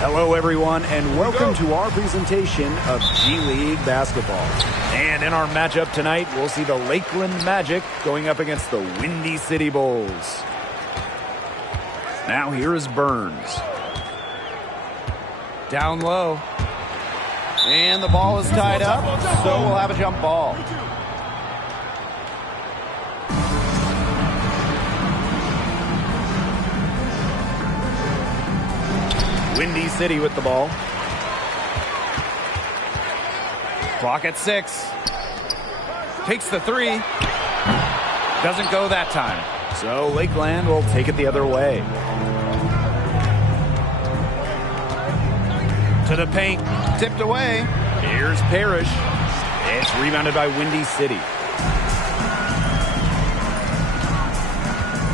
Hello, everyone, and welcome to our presentation of G League basketball. And in our matchup tonight, we'll see the Lakeland Magic going up against the Windy City Bulls. Now here is Burns. Down low. And the ball is tied up, so we'll have a jump ball. Windy City with the ball. Clock at 6. Takes the 3. Doesn't go that time. So Lakeland will take it the other way. To the paint. Tipped away. Here's Parrish. It's rebounded by Windy City.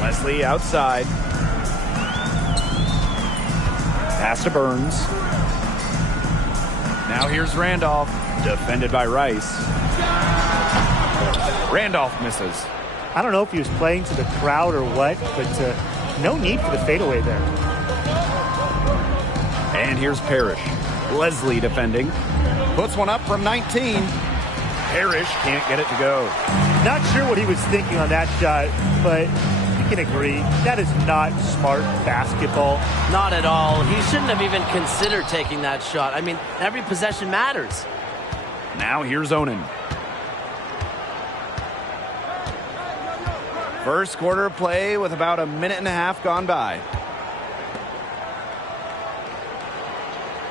Leslie outside. Pass to Burns. Now here's Randolph. Defended by Rice. Randolph misses. I don't know if he was playing to the crowd or what, but no need for the fadeaway there. And here's Parrish. Leslie defending. Puts one up from 19. Parrish can't get it to go. Not sure what he was thinking on that shot, but you can agree that is not smart basketball. Not at all. He shouldn't have even considered taking that shot. I mean, every possession matters. Now here's Onan. First quarter play with about a minute and a half gone by.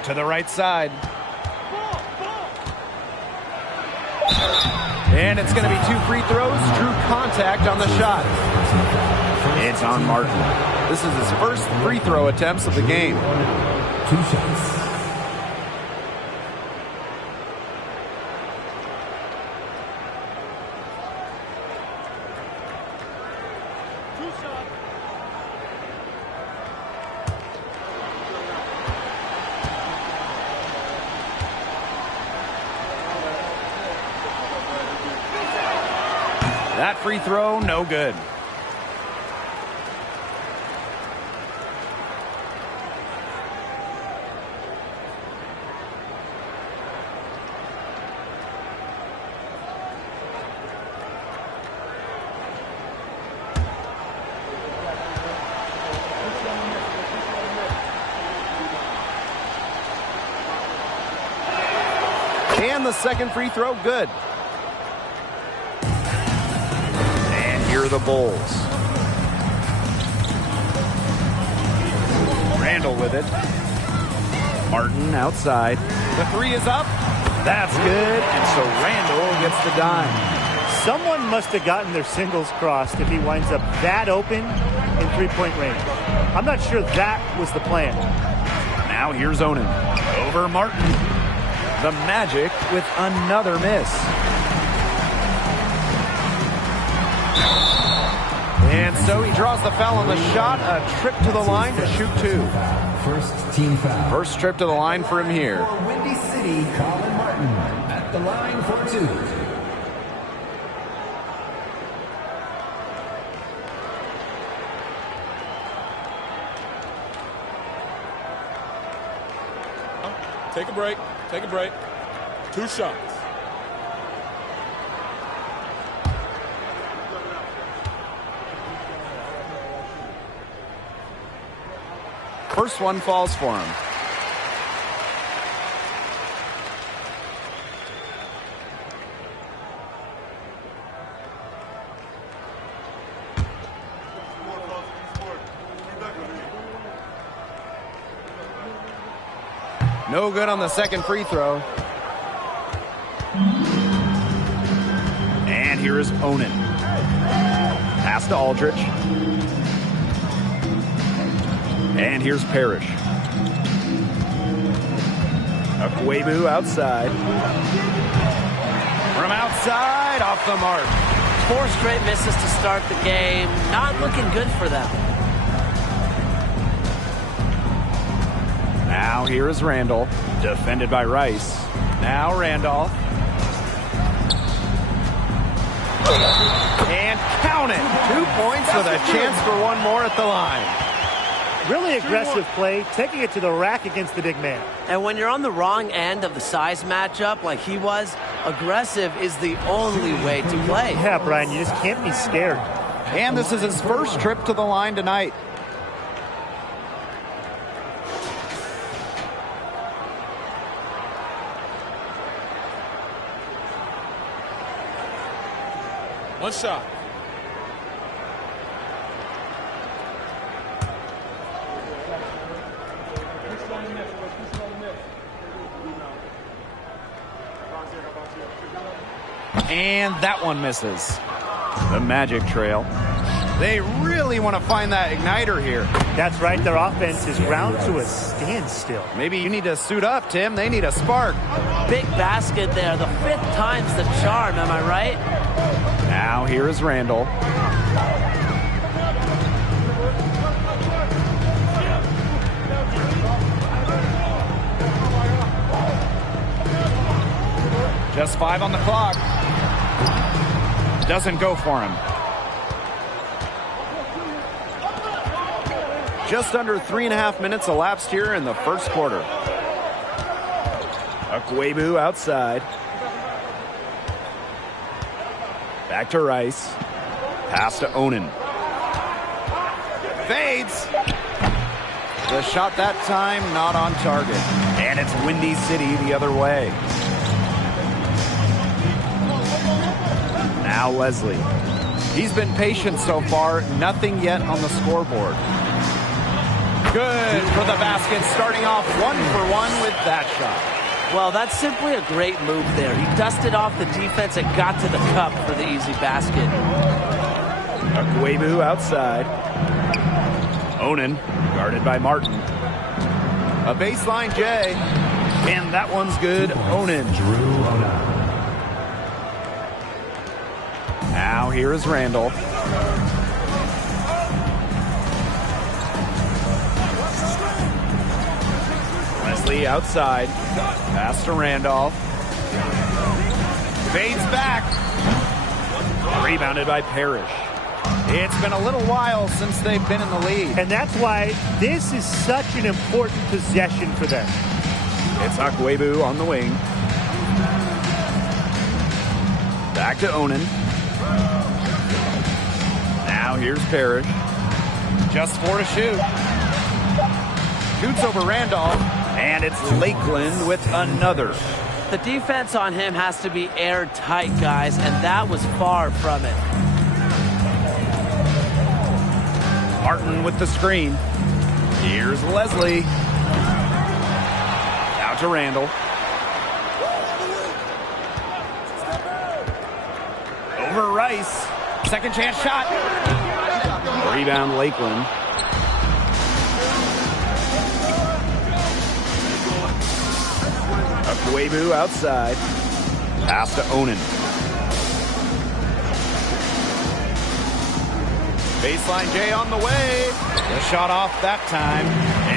To the right side. And it's going to be 2 free throws. Drew contact on the shot. It's on Martin. This is his first free throw attempts of the game. 2 shots. That free throw, no good. And the second free throw, good. Here are the Bulls. Randall with it. Martin outside. The 3 is up. That's good. And so Randall gets the dime. Someone must have gotten their singles crossed if he winds up that open in three-point range. I'm not sure that was the plan. Now here's Onan. Over Martin. The Magic with another miss. And so he draws the foul on the shot. A trip to the line to shoot 2. First team foul. First trip to the line for him here. Windy City, Colin Martin at the line for 2. Take a break. Take a break. 2 shots. First one falls for him. No good on the second free throw. And here is Onan. Pass to Aldridge. And here's Parrish. Akwebu outside. From outside, off the mark. 4 straight misses to start the game. Not looking good for them. Now here is Randall. Defended by Rice. Now Randolph. And count it. 2 points with a chance for one more at the line. Really aggressive play, taking it to the rack against the big man. And when you're on the wrong end of the size matchup like he was, aggressive is the only way to play. Yeah, Brian, you just can't be scared. And this is his first trip to the line tonight. One shot. And that one misses. The Magic trail. They really want to find that igniter here. That's right, their offense is ground to a standstill. Maybe you need to suit up, Tim. They need a spark. Big basket there. The 5th time's the charm, am I right? Now here is Randall. Just 5 on the clock. Doesn't go for him. Just under 3.5 minutes elapsed here in the first quarter. Akwebu outside. Back to Rice. Pass to Onan. Fades. The shot that time not on target. And it's Windy City the other way. Now Leslie. He's been patient so far. Nothing yet on the scoreboard. Good for the basket. Starting off 1 for 1 with that shot. Well, that's simply a great move there. He dusted off the defense and got to the cup for the easy basket. Akwebu outside. Onan guarded by Martin. A baseline J. And that one's good. Onan. Now here is Randall. Leslie outside. Pass to Randolph. Fades back. Rebounded by Parrish. It's been a little while since they've been in the lead. And that's why this is such an important possession for them. It's Akwebu on the wing. Back to Onan. Now here's Parrish. Just 4 to shoot. Shoots over Randolph. And it's Lakeland with another. The defense on him has to be airtight, guys, and that was far from it. Martin with the screen. Here's Leslie. Out to Randall. Over Rice. Second chance shot. Rebound Lakeland. Akwebu outside. Pass to Onan. Baseline J on the way. The shot off that time.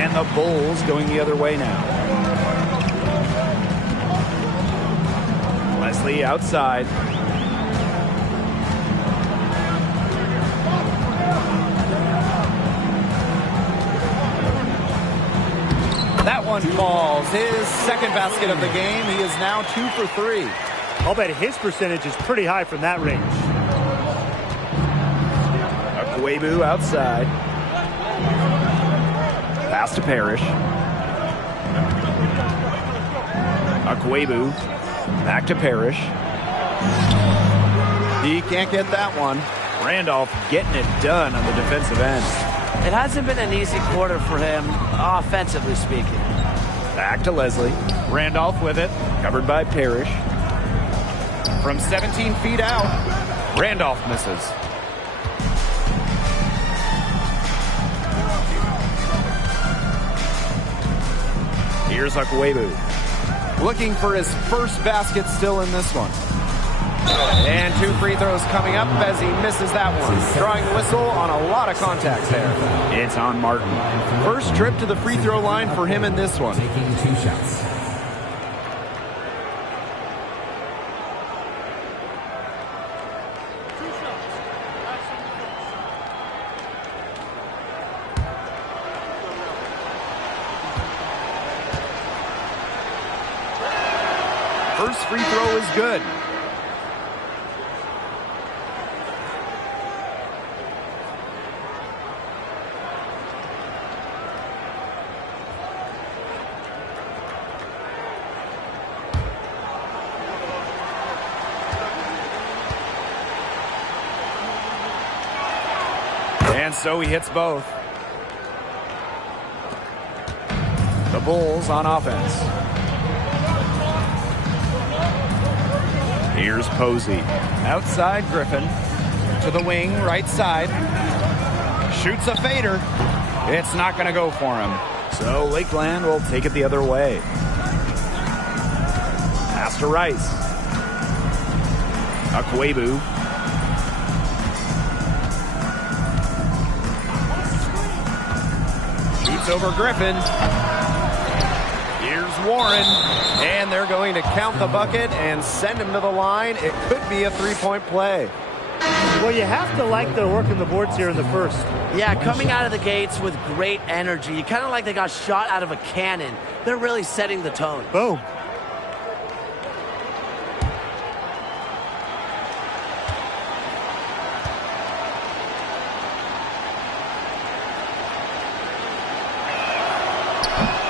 And the Bulls going the other way now. Leslie outside. That one falls. His second basket of the game. He is now 2 for 3. I'll bet his percentage is pretty high from that range. Akwebu outside. Pass to Parrish. Akwebu back to Parrish. He can't get that one. Randolph getting it done on the defensive end. It hasn't been an easy quarter for him, offensively speaking. Back to Leslie. Randolph with it. Covered by Parrish. From 17 feet out. Randolph misses. Here's Akwebu. Looking for his first basket still in this one. And 2 free throws coming up as he misses that one. Drawing the whistle on a lot of contacts there. It's on Martin. First trip to the free throw line for him in this one. Taking 2 shots. first free throw is good. And so he hits both. The Bulls on offense. Here's Posey. Outside Griffin. To the wing, right side. Shoots a fader. It's not going to go for him. So Lakeland will take it the other way. Pass to Rice. Akwebu. Shoots over Griffin. Here's Warren. And they're going to count the bucket and send him to the line. It could be a three-point play. Well, you have to like their work in the boards here in the first. Yeah, coming out of the gates with great energy. Kind of like they got shot out of a cannon. They're really setting the tone. Boom.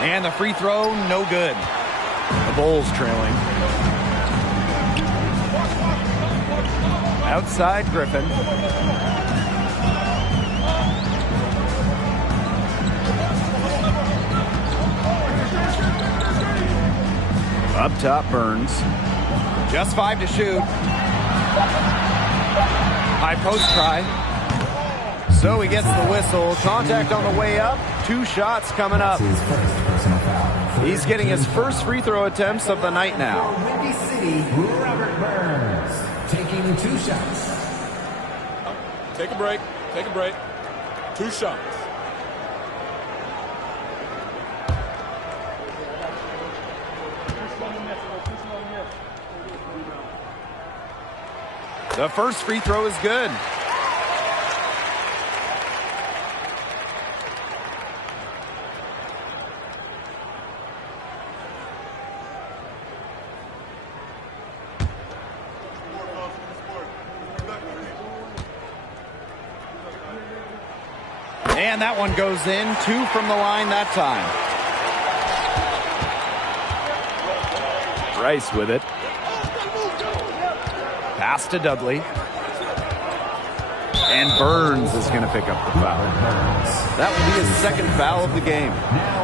And the free throw, no good. The Bulls trailing. Outside Griffin. Up top, Burns. Just 5 to shoot. High post try. So he gets the whistle. Contact on the way up. 2 shots coming up. He's getting his first free throw attempts of the night now. Windy City, Robert Burns, taking 2 shots. Take a break. Take a break. 2 shots. The first free throw is good. And that one goes in. 2 from the line that time. Rice with it. Pass to Dudley. And Burns is going to pick up the foul. That will be his second foul of the game.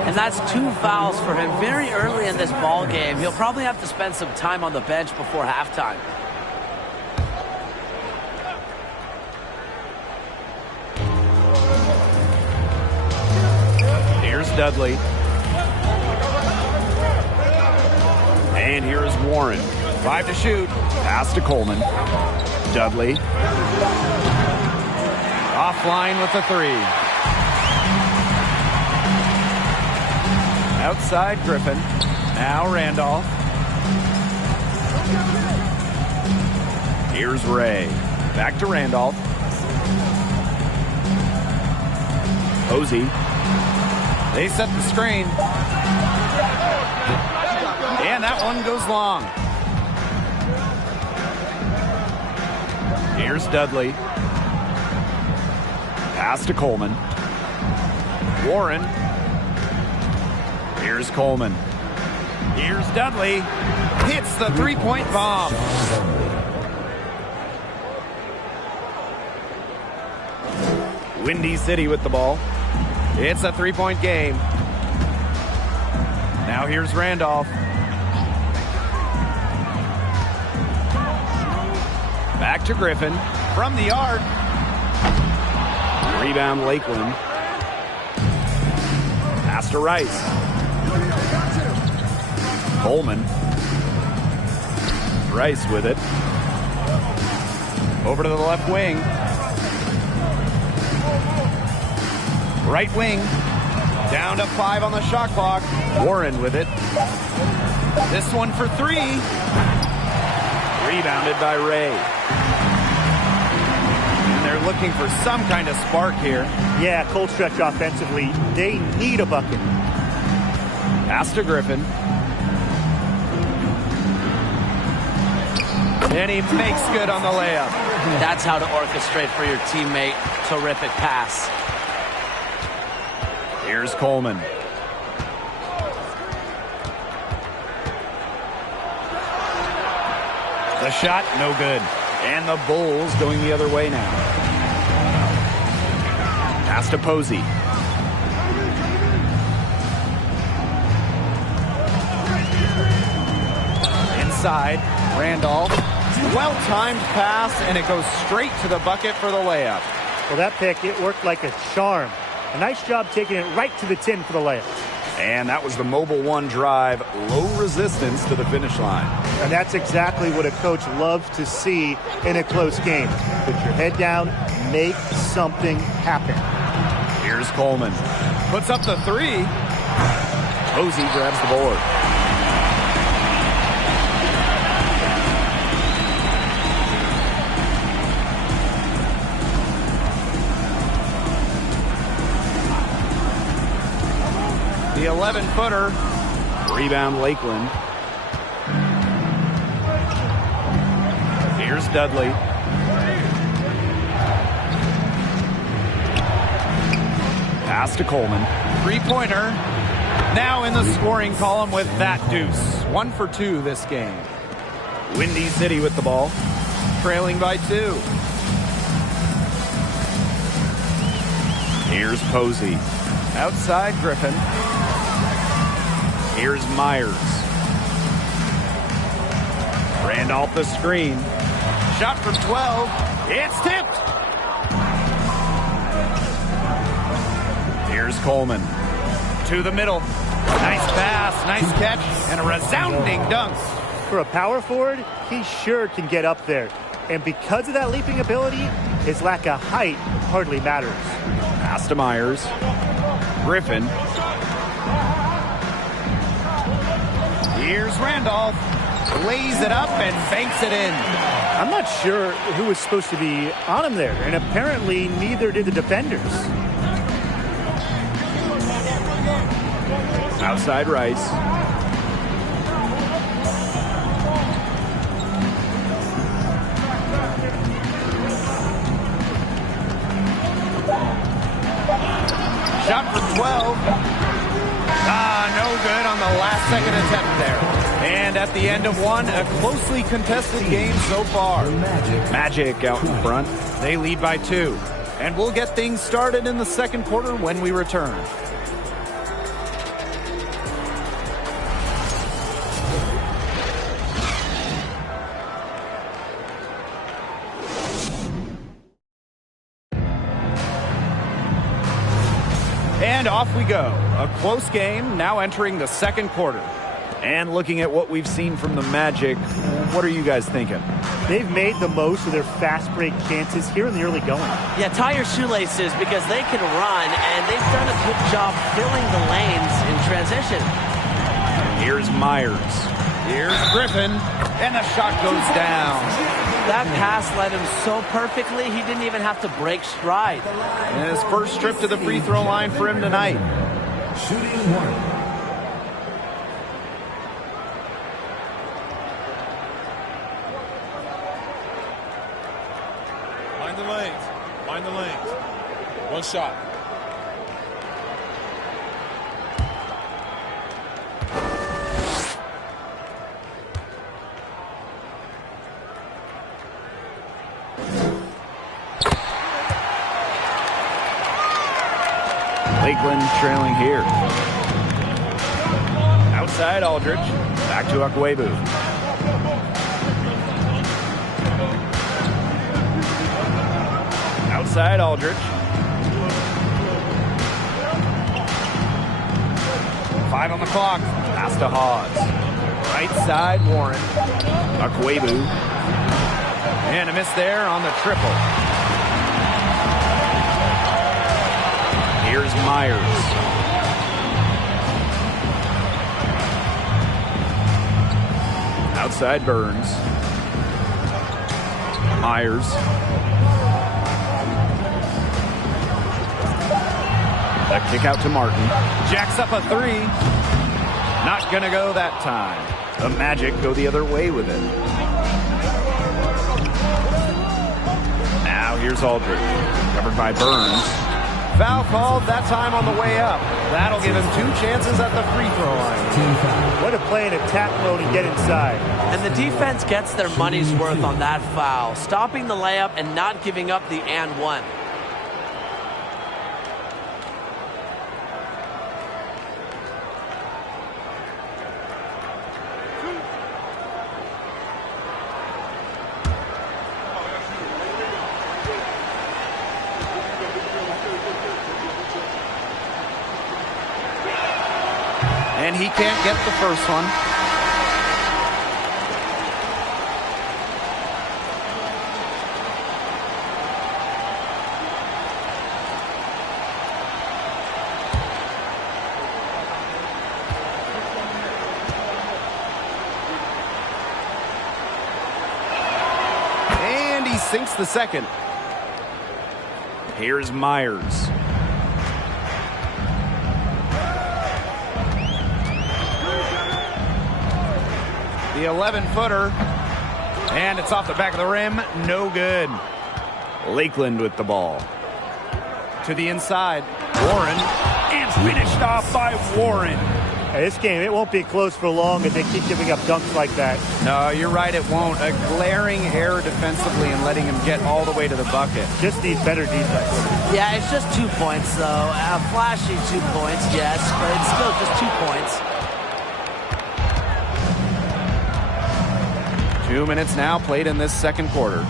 And that's 2 fouls for him very early in this ball game. He'll probably have to spend some time on the bench before halftime. Here's Dudley. And here's Warren. 5 to shoot. Pass to Coleman. Dudley. Offline with the 3. Outside Griffin. Now Randolph. Here's Ray. Back to Randolph. Posey. They set the screen. And that one goes long. Here's Dudley. Pass to Coleman. Warren. Here's Coleman. Here's Dudley. Hits the three-point bomb. Windy City with the ball. It's a three-point game. Now here's Randolph. Back to Griffin. From the yard. Rebound Lakeland. Pass to Rice. Coleman. Rice with it. Over to the left wing. Right wing. Down to 5 on the shot clock. Warren with it. This one for 3. Rebounded by Ray. And they're looking for some kind of spark here. Yeah, cold stretch offensively. They need a bucket. Pass to Griffin. And he makes good on the layup. That's how to orchestrate for your teammate. Terrific pass. Here's Coleman. The shot, no good. And the Bulls going the other way now. Pass to Posey. Inside, Randolph. Well-timed pass, and it goes straight to the bucket for the layup. Well, that pick, it worked like a charm. A nice job taking it right to the tin for the layup. And that was the Mobile One drive. Low resistance to the finish line. And that's exactly what a coach loves to see in a close game. Put your head down, make something happen. Here's Coleman. Puts up the three. Posey grabs the board. The 11-footer. Rebound Lakeland. Here's Dudley. Pass to Coleman. Three-pointer. Now in the scoring column with that deuce. 1 for 2 this game. Windy City with the ball. Trailing by 2. Here's Posey. Outside Griffin. Here's Myers. Randolph the screen. Shot from 12. It's tipped. Here's Coleman. To the middle. Nice pass, nice catch, and a resounding dunk. For a power forward, he sure can get up there. And because of that leaping ability, his lack of height hardly matters. Pass to Myers. Griffin. Here's Randolph. Lays it up and banks it in. I'm not sure who was supposed to be on him there, and apparently neither did the defenders. Outside Rice. Shot for 12. No good on the last second attempt there. And at the end of one, a closely contested game so far. Magic out in front. They lead by 2. And we'll get things started in the second quarter when we return. And off we go. A close game, now entering the second quarter. And looking at what we've seen from the Magic, what are you guys thinking? They've made the most of their fast break chances here in the early going. Yeah, tie your shoelaces because they can run, and they've done a good job filling the lanes in transition. Here's Myers. Here's Griffin. And the shot goes down. That pass led him so perfectly, he didn't even have to break stride. And his first trip to the free throw line for him tonight. Shooting 1. Mind the lanes. Mind the lanes. One shot. Lakeland trailing here. Outside Aldridge. Back to Akwebu. Outside Aldridge. 5 on the clock. Pass to Hawes. Right side Warren. Akwebu. And a miss there on the triple. Here's Myers. Outside Burns. Myers. A kick out to Martin. Jacks up a 3. Not gonna go that time. The Magic go the other way with it. here's Aldridge. Covered by Burns. Foul called that time on the way up. That'll give him 2 chances at the free throw line. Way to play in attack mode and get inside. And the defense gets their money's worth on that foul, stopping the layup and not giving up the and one. And he can't get the first one. And he sinks the second. Here's Myers. The 11-footer, and it's off the back of the rim. No good. Lakeland with the ball. To the inside. Warren, and finished off by Warren. Hey, this game, it won't be close for long if they keep giving up dunks like that. No, you're right, it won't. A glaring error defensively and letting him get all the way to the bucket. Just needs better defense. Yeah, it's just 2 points, though. A flashy 2 points, yes, but it's still just 2 points. 2 minutes now played in this second quarter.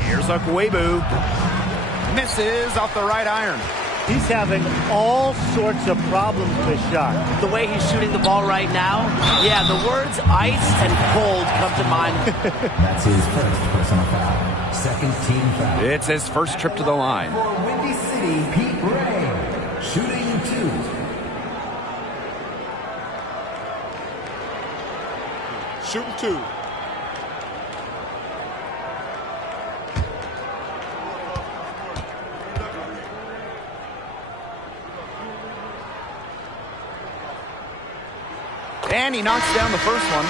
Here's Akwebu. Misses off the right iron. He's having all sorts of problems with his shot. The way he's shooting the ball right now, yeah, the words ice and cold come to mind. That's his first personal foul. Second team foul. It's his first trip to the line. For Windy City, Pete Ray, shooting 2. Shooting 2. And he knocks down the first one.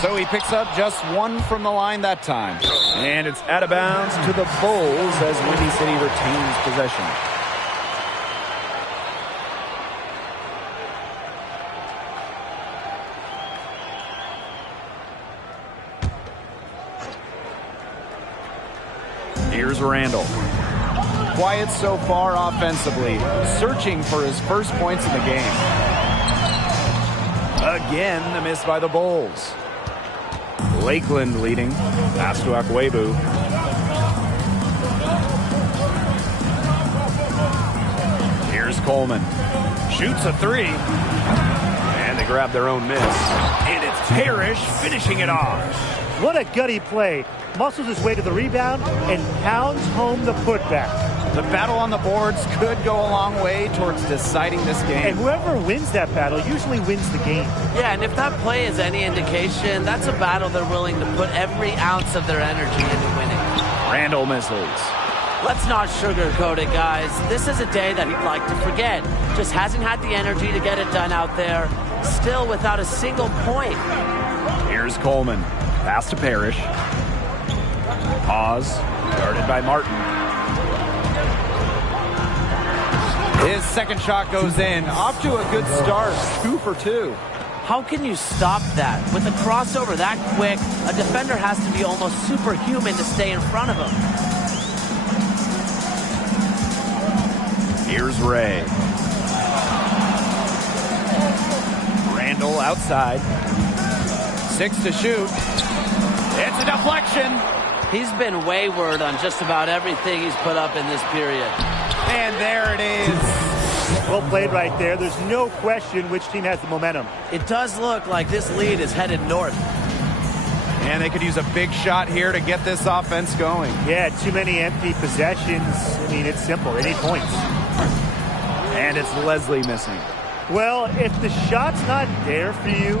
So he picks up just 1 from the line that time. And it's out of bounds to the Bulls as Windy City retains possession. Here's Randall. Quiet so far offensively, searching for his first points in the game. Again, a miss by the Bulls. Lakeland leading. Pass to Akwebu. Here's Coleman. Shoots a 3. And they grab their own miss. And it's Parrish finishing it off. What a gutty play. Muscles his way to the rebound and pounds home the putback. The battle on the boards could go a long way towards deciding this game. And whoever wins that battle usually wins the game. Yeah, and if that play is any indication, that's a battle they're willing to put every ounce of their energy into winning. Randall misses. Let's not sugarcoat it, guys. This is a day that he'd like to forget. Just hasn't had the energy to get it done out there. Still without a single point. Here's Coleman. Pass to Parrish. Pause. Guarded by Martin. His second shot goes in. Off to a good start. 2 for 2. How can you stop that? With a crossover that quick, a defender has to be almost superhuman to stay in front of him. Here's Ray. Randall outside. 6 to shoot. It's a deflection. He's been wayward on just about everything he's put up in this period. And there it is. Well played right there. There's no question which team has the momentum. It does look like this lead is headed north. And they could use a big shot here to get this offense going. Yeah, too many empty possessions. I mean, it's simple. They need points. And it's Leslie missing. Well, if the shot's not there for you,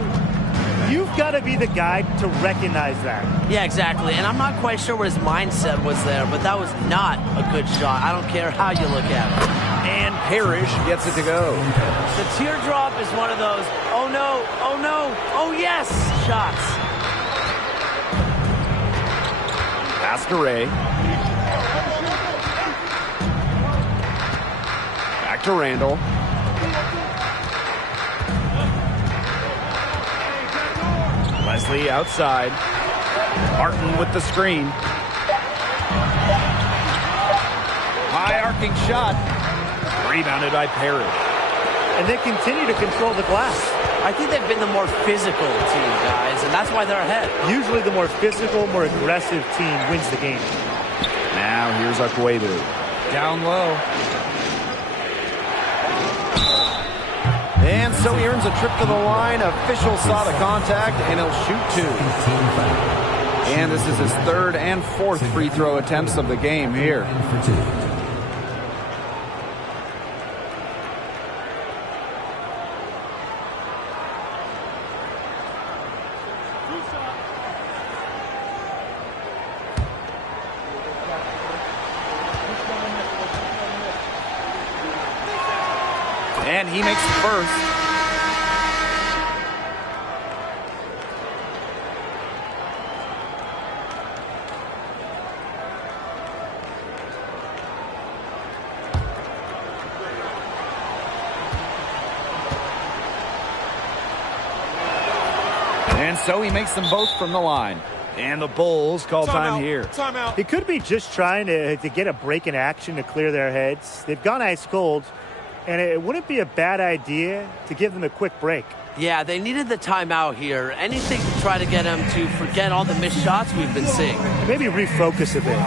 You've got to be the guy to recognize that. Yeah, exactly. And I'm not quite sure what his mindset was there, but that was not a good shot. I don't care how you look at it. And Parrish gets it to go. The teardrop is one of those, oh no, oh yes, shots. Pass to Ray. Back to Randall. Leslie outside. Martin with the screen. High arcing shot. Rebounded by Parrish. And they continue to control the glass. I think they've been the more physical team, guys, and that's why they're ahead. Usually the more physical, more aggressive team wins the game. Now here's Akwebu. Down low. And so he earns a trip to the line. Officials saw the contact, and he'll shoot 2. And this is his third and fourth free throw attempts of the game here. And he makes the first. And so he makes them both from the line. And the Bulls call time here. Timeout. He could be just trying to get a break in action to clear their heads. They've gone ice cold. And it wouldn't be a bad idea to give them a quick break. Yeah, they needed the timeout here. Anything to try to get them to forget all the missed shots we've been seeing. Maybe refocus a bit.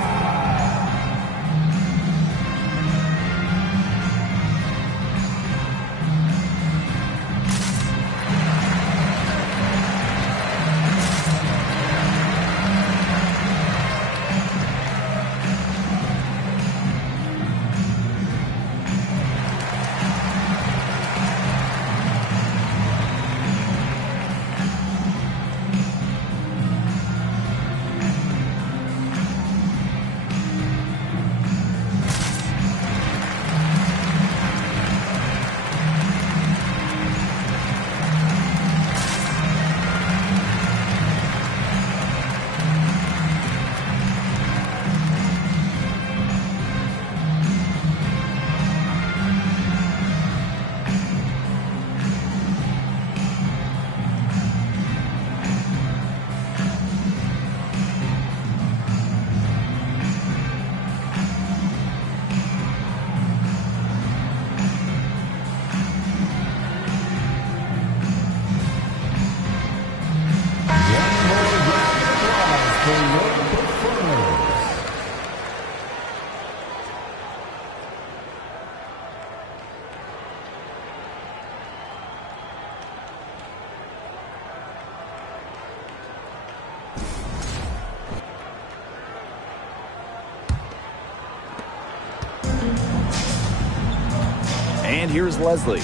And here's Leslie. To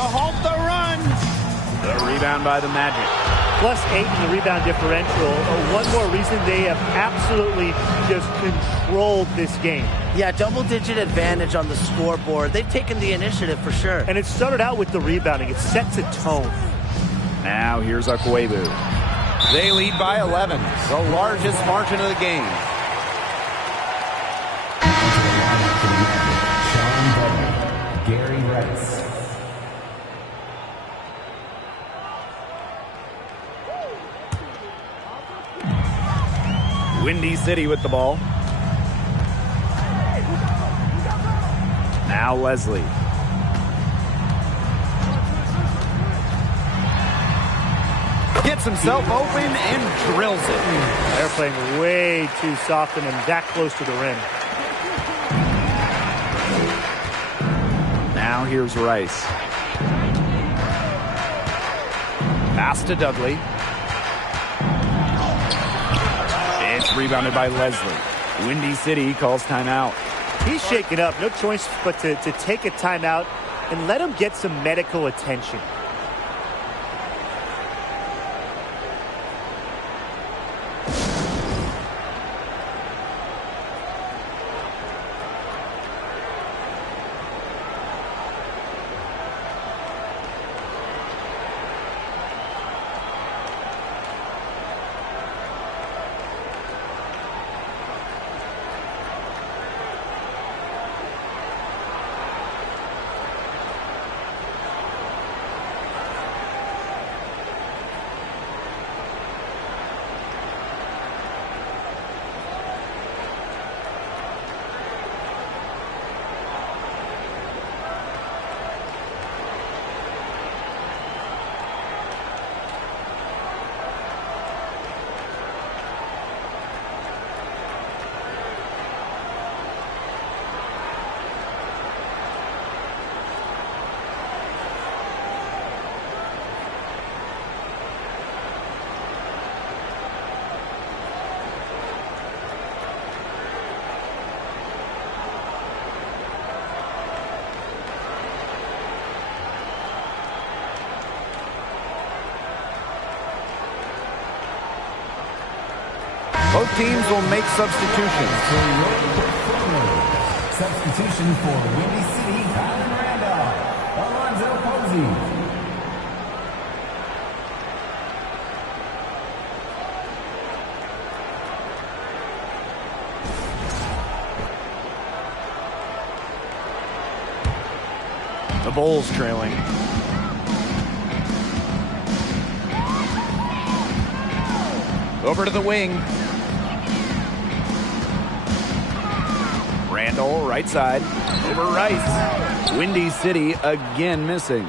halt the run. The rebound by the Magic. +8 in the rebound differential. One more reason they have absolutely just controlled this game. Yeah, double-digit advantage on the scoreboard. They've taken the initiative for sure. And it started out with the rebounding. It sets a tone. Now here's Akwebu. They lead by 11, the largest margin of the game. Sean Butler, Gary Rice. Windy City with the ball. Now Leslie. Gets himself open and drills it. They're playing way too soft and that close to the rim. Now here's Rice. Pass to Dudley. It's rebounded by Leslie. Windy City calls timeout. He's shaken up. No choice but to take a timeout and let him get some medical attention. Both teams will make substitutions. Substitution for Windy City, Kylan Randolph, Alonzo Posey. The Bulls trailing. Over to the wing. Randall, right side. Over Rice. Windy City again missing.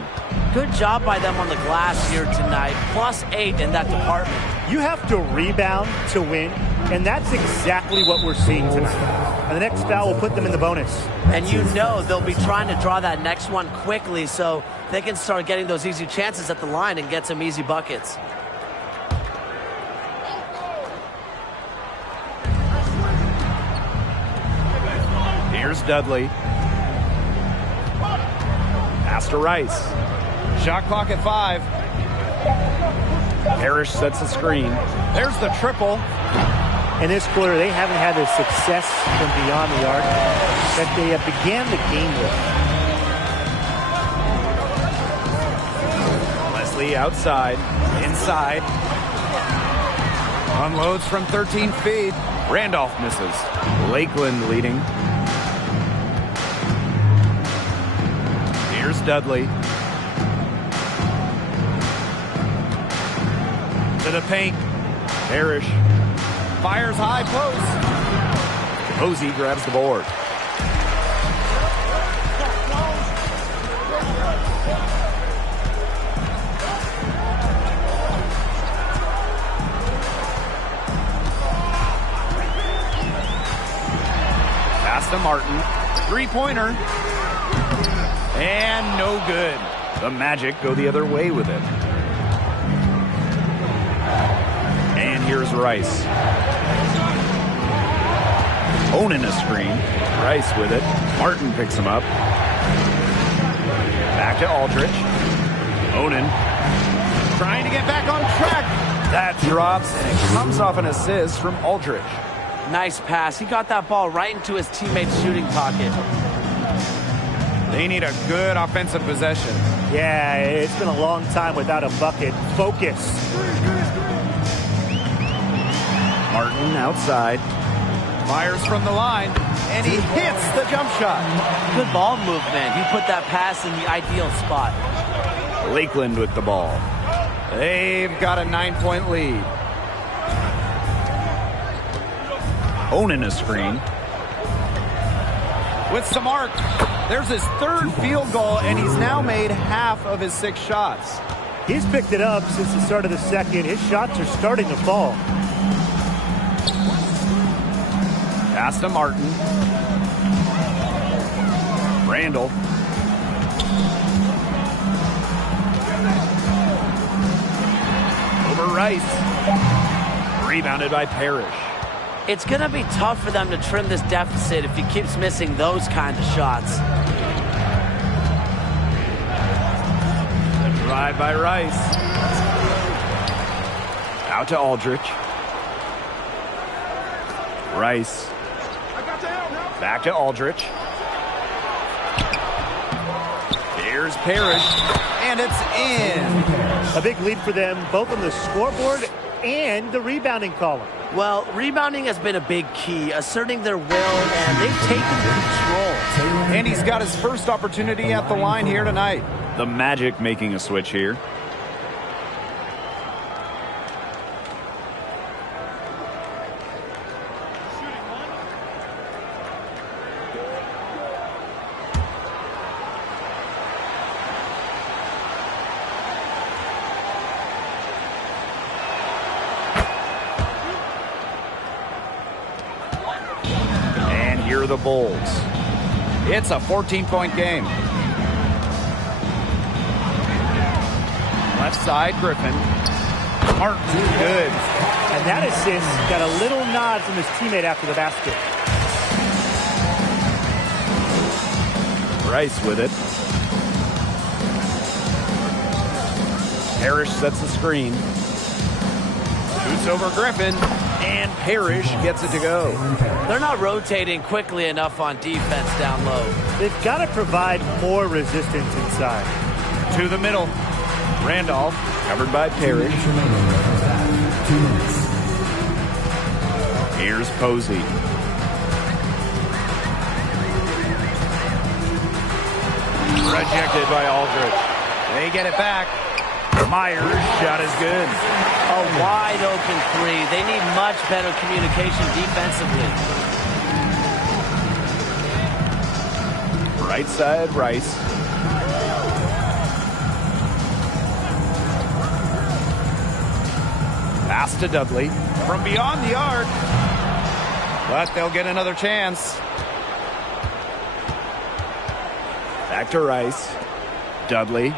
Good job by them on the glass here tonight. +8 in that department. You have to rebound to win, and that's exactly what we're seeing tonight. And the next foul will put them in the bonus. And you know they'll be trying to draw that next one quickly so they can start getting those easy chances at the line and get some easy buckets. Here's Dudley. Pass to Rice. Shot clock at 5. Parrish sets the screen. There's the triple. In this quarter, they haven't had the success from beyond the arc that they began the game with. Leslie outside. Inside. Unloads from 13 feet. Randolph misses. Lakeland leading. Here's Dudley. To the paint. Parrish. Fires high post. Posey grabs the board. Pass to Martin. Three-pointer. And no good. The Magic go the other way with it. And here's Rice. Owning a screen. Rice with it. Martin picks him up. Back to Aldridge. Onan trying to get back on track. That drops, and it comes off an assist from Aldridge. Nice pass. He got that ball right into his teammate's shooting pocket. They need a good offensive possession. Yeah, it's been a long time without a bucket. Focus. Martin outside. Fires from the line, and he hits the jump shot. Good ball movement. He put that pass in the ideal spot. Lakeland with the ball. They've got a 9-point lead. Owning a screen. With some arc. There's his third field goal, and he's now made half of his 6 shots. He's picked it up since the start of the second. His shots are starting to fall. Pass to Martin. Randall. Over Rice. Rebounded by Parrish. It's going to be tough for them to trim this deficit if he keeps missing those kind of shots. Drive by Rice. Out to Aldrich. Rice. Back to Aldrich. Here's Parrish. And it's in. A big lead for them, both on the scoreboard and the rebounding column. Well, rebounding has been a big key, asserting their will, and they've taken control. And he's got his first opportunity at the line here tonight. The Magic making a switch here. And here are the Bulls. It's a 14-point game. Left side, Griffin. Martin, good. And that assist got a little nod from his teammate after the basket. Rice with it. Parrish sets the screen. Shoots over Griffin. And Parrish gets it to go. They're not rotating quickly enough on defense down low. They've got to provide more resistance inside. To the middle. Randolph, covered by Parrish. Here's Posey. Rejected by Aldrich. They get it back. Myers' shot is good. A wide open three. They need much better communication defensively. Right side, Rice. Pass to Dudley. From beyond the arc. But they'll get another chance. Back to Rice. Dudley.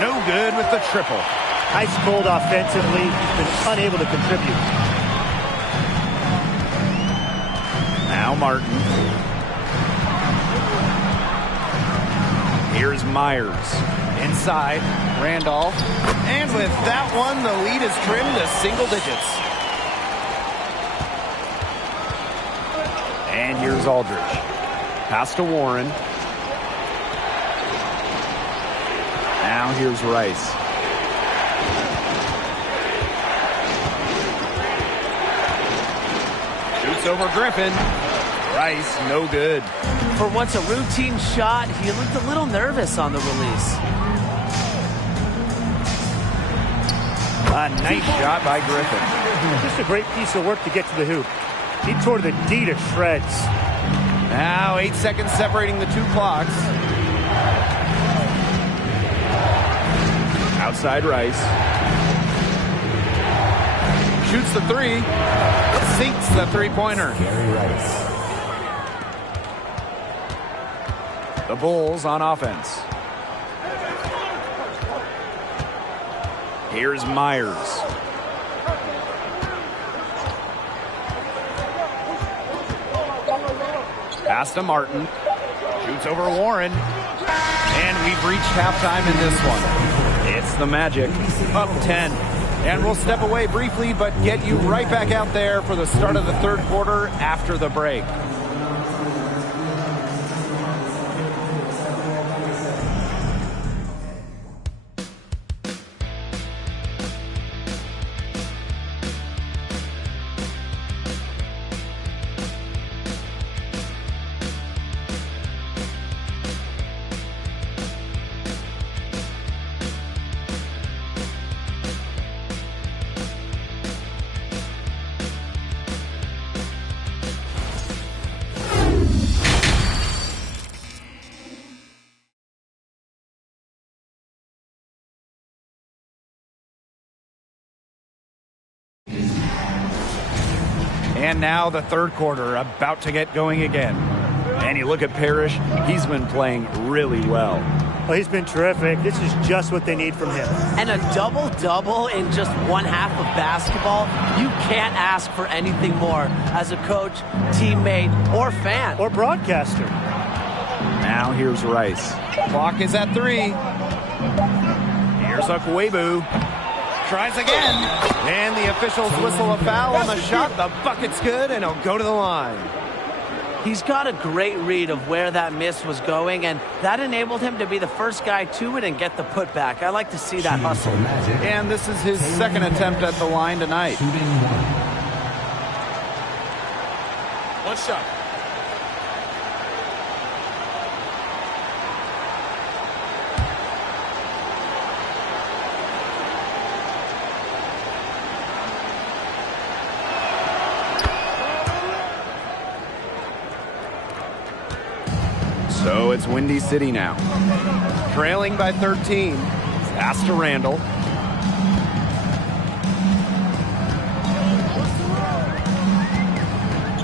No good with the triple. Ice cold offensively. He's been unable to contribute. Now Martin. Here's Myers. Inside, Randolph. And with that one, the lead is trimmed to single digits. And here's Aldrich. Pass to Warren. Now here's Rice. Shoots over Griffin. Rice, no good. For what's a routine shot, he looked a little nervous on the release. A nice shot by Griffin. Just a great piece of work to get to the hoop. He tore the D to shreds. Now 8 seconds separating the two clocks. Outside Rice. Shoots the three. Sinks the three-pointer. Gary Rice. The Bulls on offense. Here's Myers. Pass to Martin. Shoots over Warren. And we've reached halftime in this one. It's the Magic, up 10. And we'll step away briefly, but get you right back out there for the start of the third quarter after the break. And now the third quarter about to get going again. And you look at Parrish, he's been playing really well. Oh, he's been terrific. This is just what they need from him. And a double-double in just one half of basketball, you can't ask for anything more as a coach, teammate, or fan. Or broadcaster. Now here's Rice. Clock is at 3. Here's Akwebu. Tries again. And the officials whistle a foul on the shot. The bucket's good, and he'll go to the line. He's got a great read of where that miss was going, and that enabled him to be the first guy to it and get the putback. I like to see that hustle. And this is his second attempt at the line tonight. One shot. So it's Windy City now. Trailing by 13. Pass to Randall.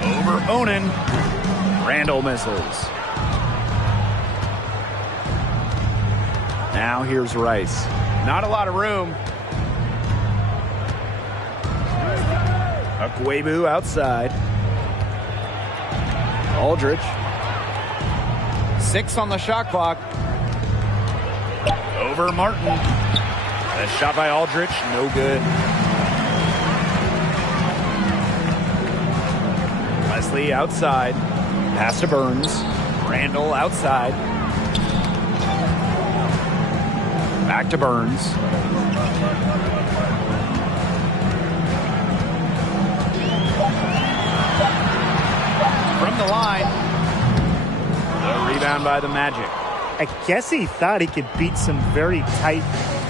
Over Onan. Randall misses. Now here's Rice. Not a lot of room. Akwebu outside. Aldridge. 6 on the shot clock. Over Martin. A shot by Aldridge. No good. Leslie outside. Pass to Burns. Randall outside. Back to Burns. From the line. The rebound by the Magic. I guess he thought he could beat some very tight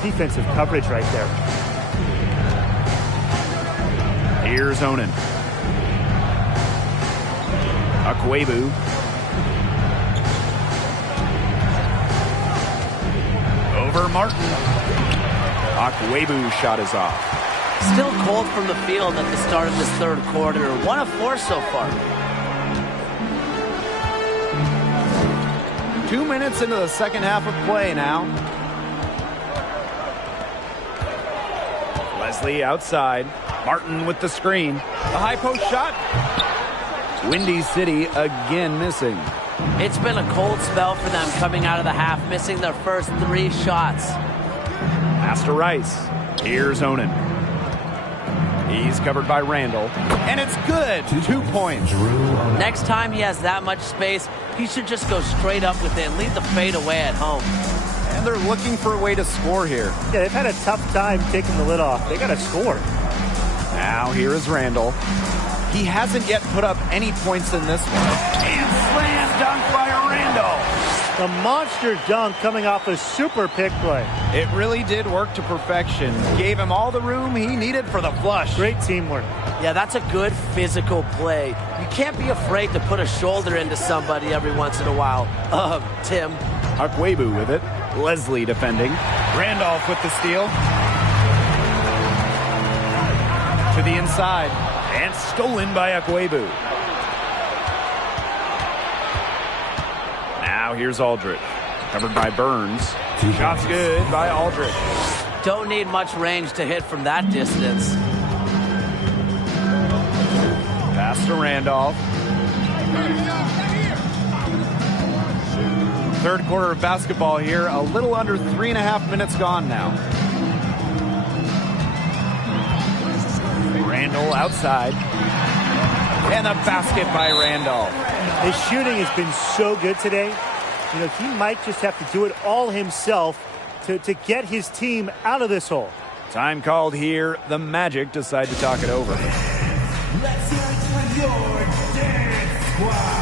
defensive coverage right there. Here's Onan. Akwebu. Over Martin. Akwebu's shot is off. Still cold from the field at the start of this third quarter. 1 of 4 so far. 2 minutes into the second half of play now. Leslie outside. Martin with the screen. The high post shot. Windy City again missing. It's been a cold spell for them coming out of the half, missing their first 3 shots. Pass to Rice. Here's Onan. He's covered by Randall. And it's good. 2 points. Next time he has that much space, he should just go straight up with it and lead the fade away at home. And they're looking for a way to score here. Yeah, they've had a tough time taking the lid off. They got to score. Now here is Randall. He hasn't yet put up any points in this one. And slam dunk by Randall. The monster dunk coming off a super pick play. It really did work to perfection. Gave him all the room he needed for the flush. Great teamwork. Yeah, that's a good physical play. You can't be afraid to put a shoulder into somebody every once in a while. Tim. Akwebu with it. Leslie defending. Randolph with the steal. To the inside. And stolen by Akwebu. Now here's Aldridge. Covered by Burns. Shot's good by Aldridge. Don't need much range to hit from that distance. Pass to Randolph. Third quarter of basketball here. A little under 3.5 minutes gone now. Randall outside. And a basket by Randolph. His shooting has been so good today. You know, he might just have to do it all himself to get his team out of this hole. Time called here. The Magic decide to talk it over. Let's hear it for your Dance Squad.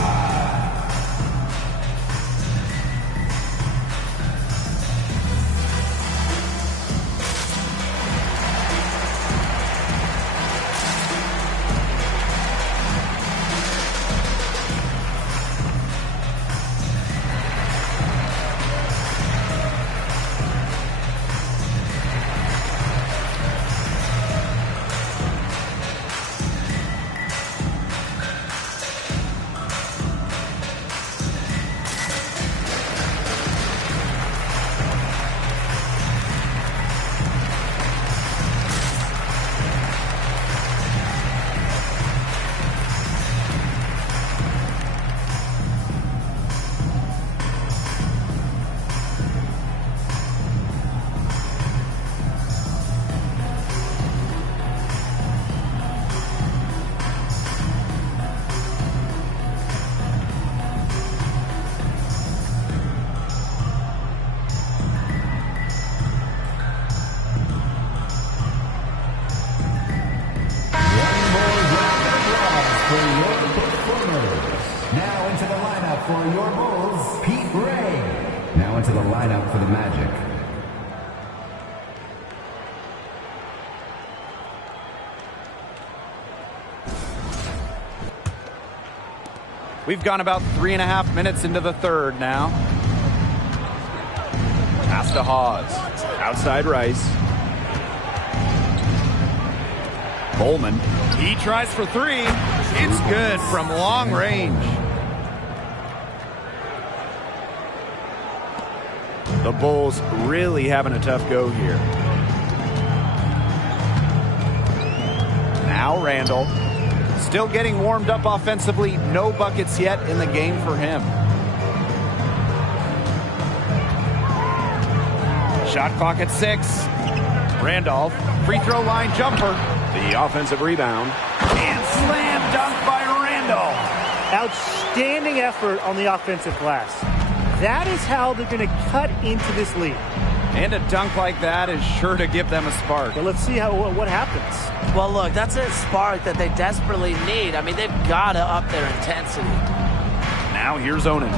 for your Bulls, Pete Ray. Now into the lineup for the Magic. We've gone about 3.5 minutes into the third now. Pass to Hawes. Outside Rice. Bowman. He tries for three. It's good from long range. The Bulls really having a tough go here. Now Randall. Still getting warmed up offensively. No buckets yet in the game for him. Shot clock at 6. Randolph, free throw line jumper. The offensive rebound. And slam dunk by Randolph. Outstanding effort on the offensive glass. That is how they're going to cut into this lead. And a dunk like that is sure to give them a spark. But let's see what happens. Well, look, that's a spark that they desperately need. I mean, they've got to up their intensity. Now here's Onan.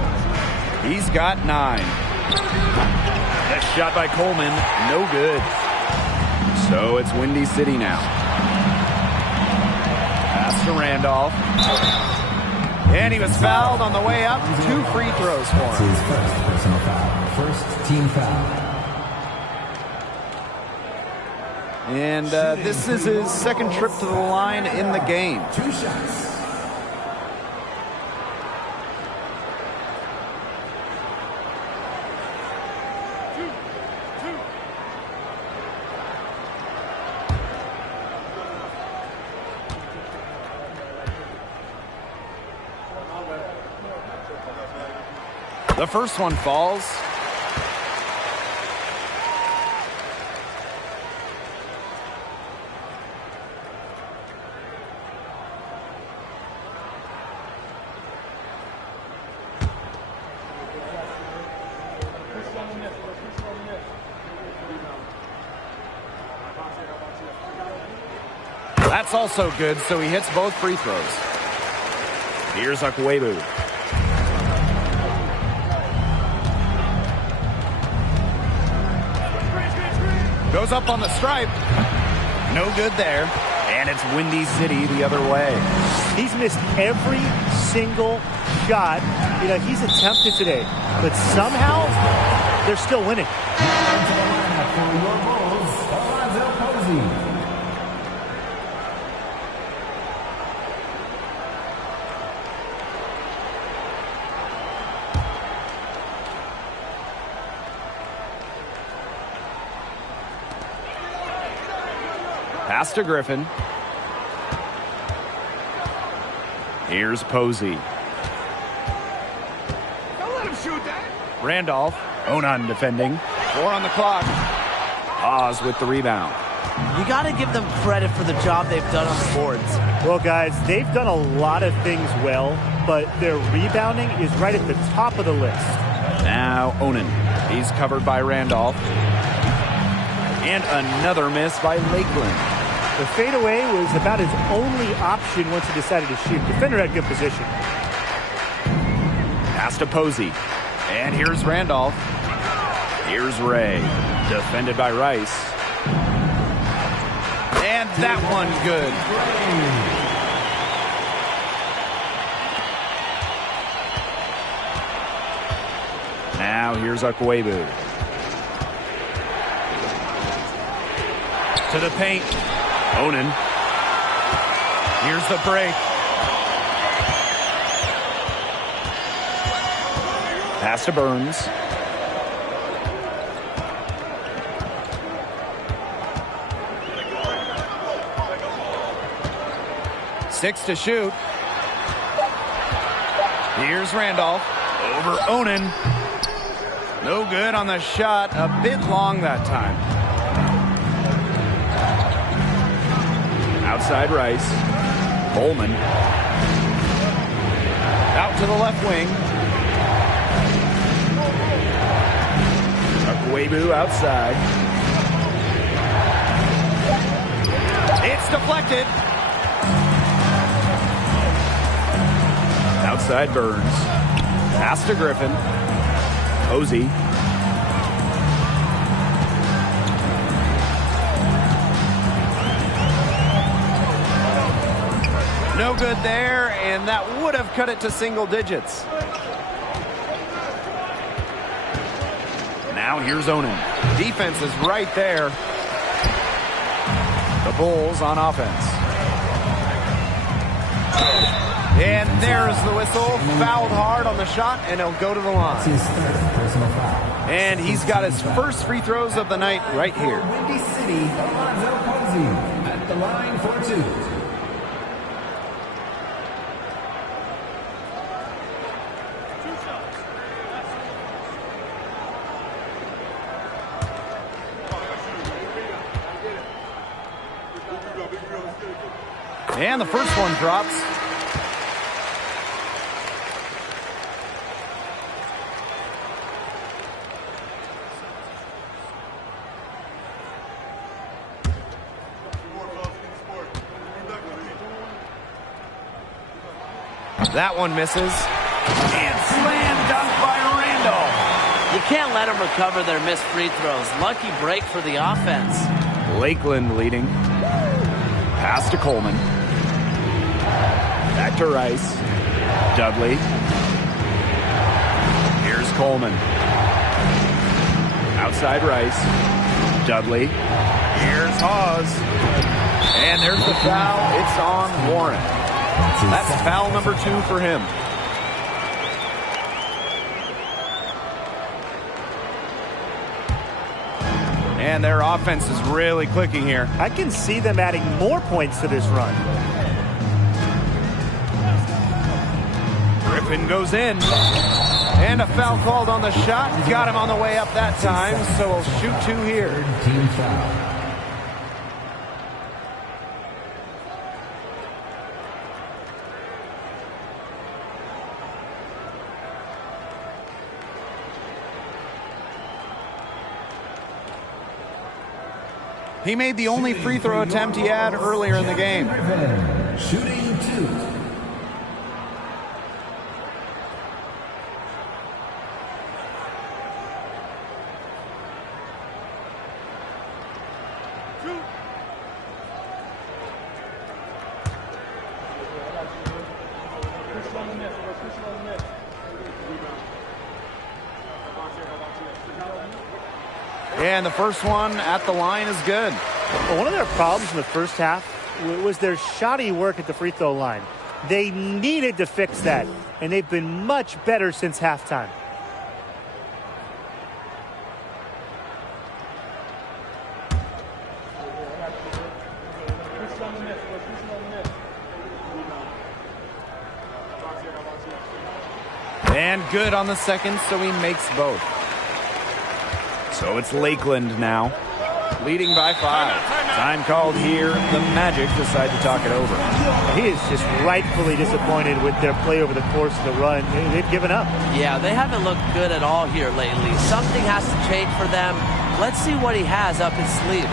He's got 9. That shot by Coleman, no good. So it's Windy City now. Pass to Randolph. And he was fouled on the way up. 2 free throws for him. His first personal foul. First team foul. And this is his second trip to the line in the game. 2 shots. The first one falls. That's also good, so he hits both free throws. Here's Akwebu. Goes up on the stripe. No good there. And it's Windy City the other way. He's missed every single shot, he's attempted today. But somehow, they're still winning. Into the lineup for your Bulls, Alonzo Posey. Pass to Griffin. Here's Posey. Don't let him shoot that. Randolph. Onan defending. 4 on the clock. Hawes with the rebound. You got to give them credit for the job they've done on the boards. Well, guys, they've done a lot of things well, but their rebounding is right at the top of the list. Now Onan. He's covered by Randolph. And another miss by Lakeland. The fadeaway was about his only option once he decided to shoot. Defender had good position. Pass to Posey. And here's Randolph. Here's Ray. Defended by Rice. And that one good. Now here's Akwebu. To the paint. Onan. Here's the break. Pass to Burns. Six to shoot. Here's Randolph. Over Onan. No good on the shot. A bit long that time. Outside Rice. Bowman. Out to the left wing. Akwebu outside. It's deflected. Outside Burns. Pass to Griffin. Posey. No good there, and that would have cut it to single digits. Now here's Onan. Defense is right there. The Bulls on offense. And there's the whistle. Fouled hard on the shot, and he'll go to the line. His third personal foul. And he's got his first free throws of the night right here. Windy City, Alonzo Posey at the line for two. And the first one drops. That one misses. And slam dunk by Randall. You can't let them recover their missed free throws. Lucky break for the offense. Lakeland leading. Pass to Coleman. Back to Rice. Dudley. Here's Coleman. Outside Rice. Dudley. Here's Hawes. And there's the foul. It's on Warren. That's foul number 2 for him. And their offense is really clicking here. I can see them adding more points to this run. Griffin goes in. And a foul called on the shot. Got him on the way up that time, so we'll shoot 2 here. Third team foul. He made the only free throw attempt he had earlier in the game. Griffin, shooting 2. And the first one at the line is good. Well, one of their problems in the first half was their shoddy work at the free throw line. They needed to fix that, and they've been much better since halftime. And good on the second, so he makes both. So it's Lakeland now, leading by 5. Time called here. The Magic decide to talk it over. He is just rightfully disappointed with their play over the course of the run. They've given up. Yeah, they haven't looked good at all here lately. Something has to change for them. Let's see what he has up his sleeve.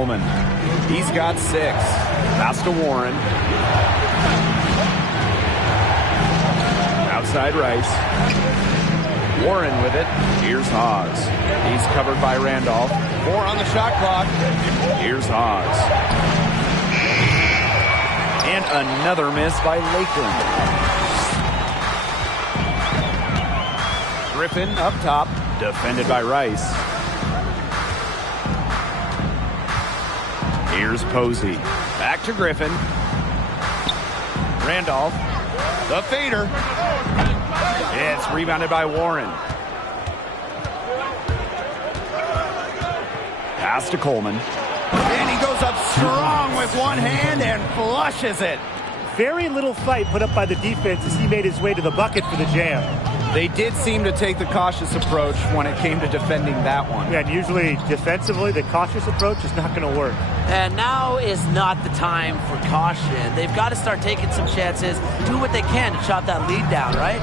Coleman. He's got 6. Pass to Warren. Outside Rice. Warren with it. Here's Haws. He's covered by Randolph. 4 on the shot clock. Here's Haws. And another miss by Lakeland. Griffin up top. Defended by Rice. Here's Posey. Back to Griffin. Randolph. The fader. It's rebounded by Warren. Pass to Coleman. And he goes up strong with one hand and flushes it. Very little fight put up by the defense as he made his way to the bucket for the jam. They did seem to take the cautious approach when it came to defending that one. Yeah, and usually defensively, the cautious approach is not going to work. And now is not the time for caution. They've got to start taking some chances, do what they can to chop that lead down, right?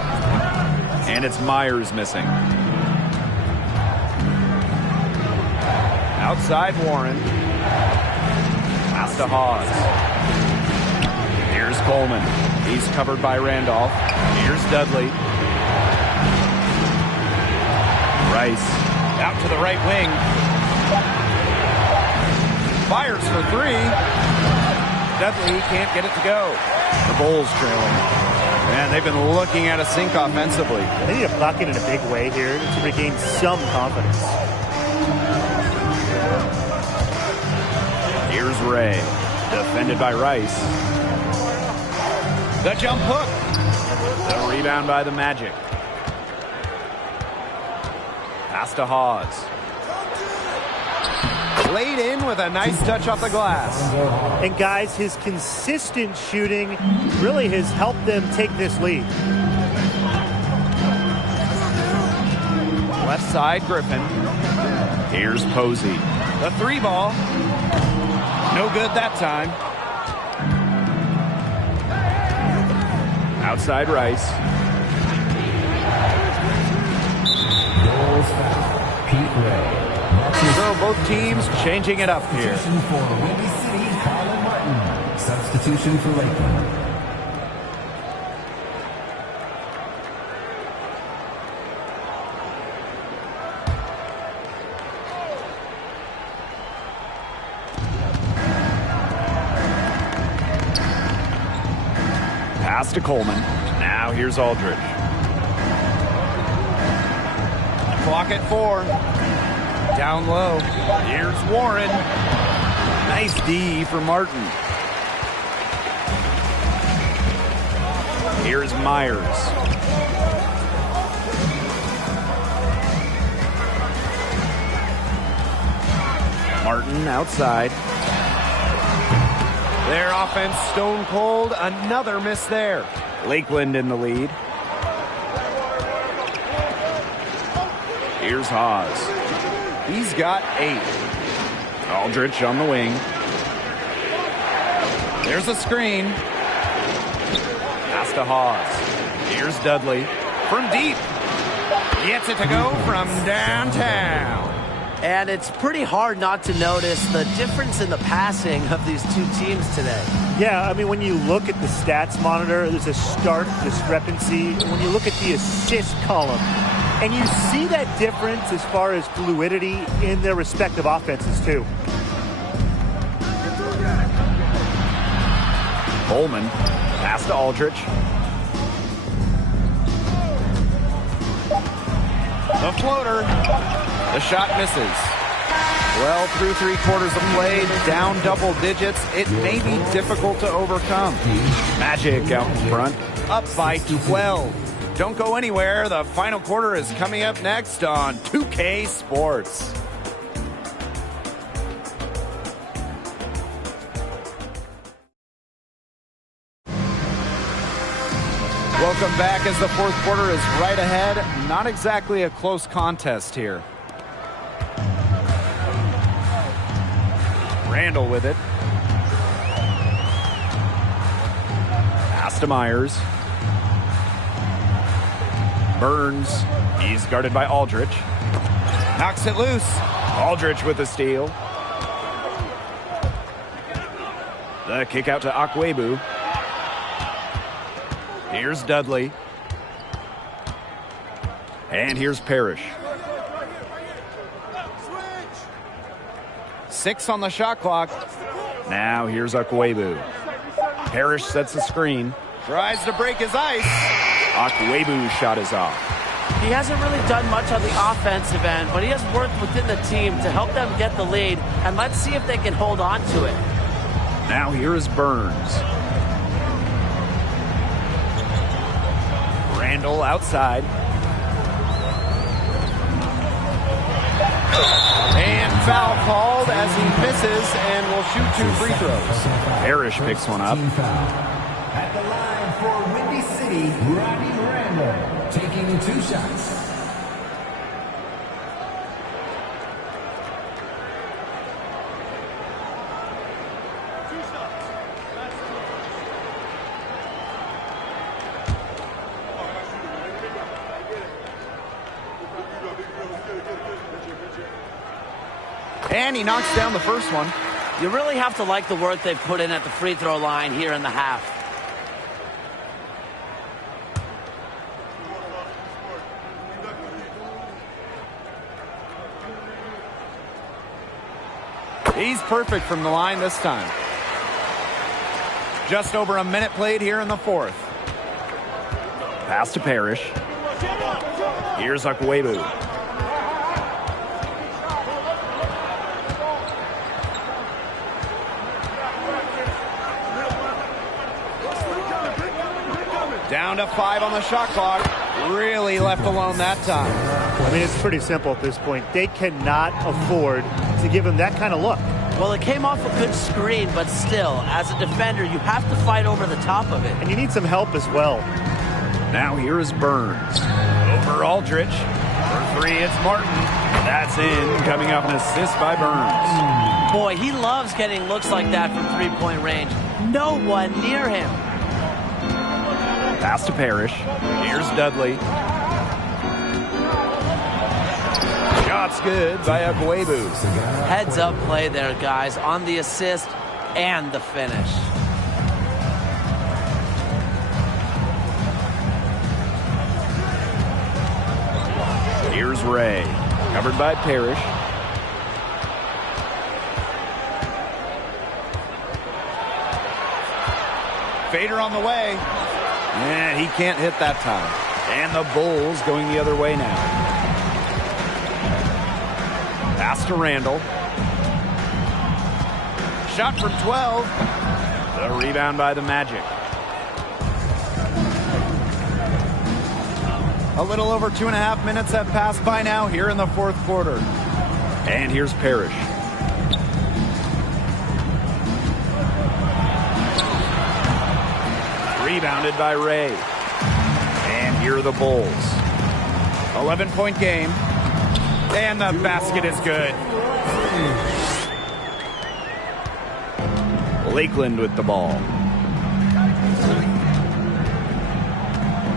And it's Myers missing. Outside Warren. Pass to Haws. Here's Coleman. He's covered by Randolph. Here's Dudley. Rice. Out to the right wing. Fires for 3. Dudley can't get it to go. The Bulls trailing. And they've been looking at a sink offensively. They need a bucket in a big way here to regain some confidence. Here's Ray. Defended by Rice. The jump hook. The rebound by the Magic. Pass to Haws. Laid in with a nice touch off the glass. And guys, his consistent shooting really has helped them take this lead. Left side, Griffin. Here's Posey. The 3 ball. No good that time. Outside Rice. Bulls foul. Pete Ray. So both teams changing it up here. Substitution for Windy City, Colin Martin. Substitution for Lakeland. Pass to Coleman. Now here's Aldridge. Clock at 4. Down low. Here's Warren. Nice D for Martin. Here's Myers. Martin outside. Their offense stone cold. Another miss there. Lakeland in the lead. Here's Haws. He's got 8. Aldridge on the wing. There's a screen. Pass to Haws. Here's Dudley. From deep. Gets it to go from downtown. And it's pretty hard not to notice the difference in the passing of these two teams today. Yeah, I mean, when you look at the stats monitor, there's a stark discrepancy. When you look at the assist column, and you see that difference as far as fluidity in their respective offenses, too. Coleman. Pass to Aldridge. The floater. The shot misses. Well, through 3/4 of play, down double digits, it may be difficult to overcome. Magic out in front, up by 12. Don't go anywhere. The final quarter is coming up next on 2K Sports. Welcome back as the fourth quarter is right ahead. Not exactly a close contest here. Randall with it. Pass to Myers. Burns. He's guarded by Aldridge. Knocks it loose. Aldridge with a steal. The kick out to Akwebu. Here's Dudley. And here's Parrish. 6 on the shot clock. Now here's Akwebu. Parrish sets the screen. Tries to break his ice. Akwebu's shot is off. He hasn't really done much on the offensive end, but he has worked within the team to help them get the lead, and let's see if they can hold on to it. Now here is Burns. Randall outside. And foul called as he misses and will shoot 2 free throws. Parrish picks one up. At the line for Windy City, Rodney Randall, taking 2 shots. And he knocks down the first one. You really have to like the work they've put in at the free throw line here in the half. He's perfect from the line this time. Just over a minute played here in the fourth. Pass to Parrish. Here's Akwebu. Down to 5 on the shot clock. Really left alone that time. I mean, it's pretty simple at this point. They cannot afford to give him that kind of look. Well, it came off a good screen, but still, as a defender, you have to fight over the top of it. And you need some help as well. Now here is Burns. Over Aldrich. For 3, it's Martin. That's in, coming off an assist by Burns. Boy, he loves getting looks like that from three-point range. No one near him. Pass to Parrish. Here's Dudley. Shot's good by Akwebu. Heads up play there, guys, on the assist and the finish. Here's Ray. Covered by Parrish. Fader on the way. Yeah, he can't hit that time. And the Bulls going the other way now. Pass to Randall. Shot from 12. The rebound by the Magic. A little over 2.5 minutes have passed by now here in the fourth quarter. And here's Parrish. Rebounded by Ray. And here are the Bulls. 11-point game. And the basket is good. Lakeland with the ball.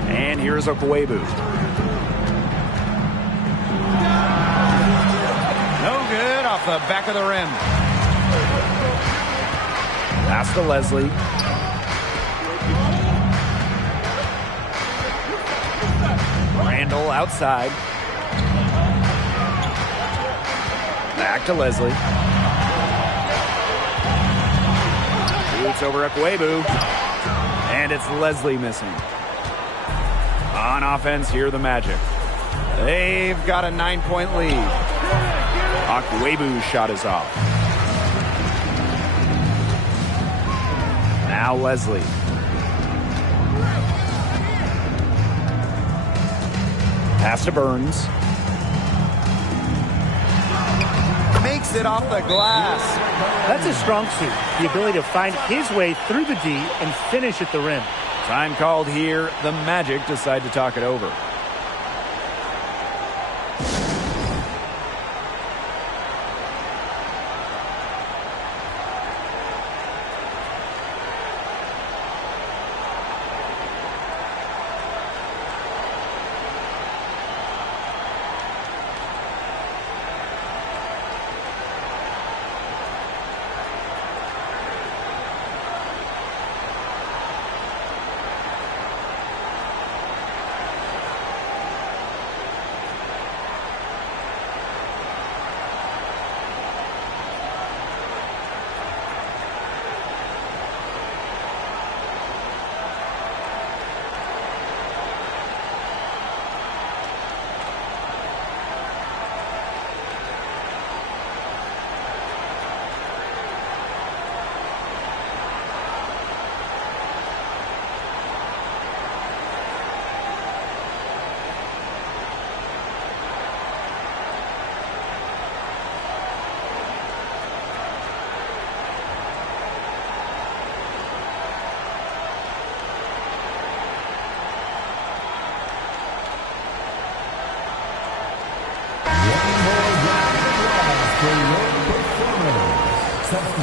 And here's Akwebu. No good off the back of the rim. Pass to Leslie. Randall outside. Back to Leslie. Shoots over Akwebu. And it's Leslie missing. On offense, here are the Magic. They've got a 9-point lead. Akwebu's shot is off. Now Leslie. Pass to Burns. Makes it off the glass. That's his strong suit, the ability to find his way through the D and finish at the rim. Time called here. The Magic decide to talk it over.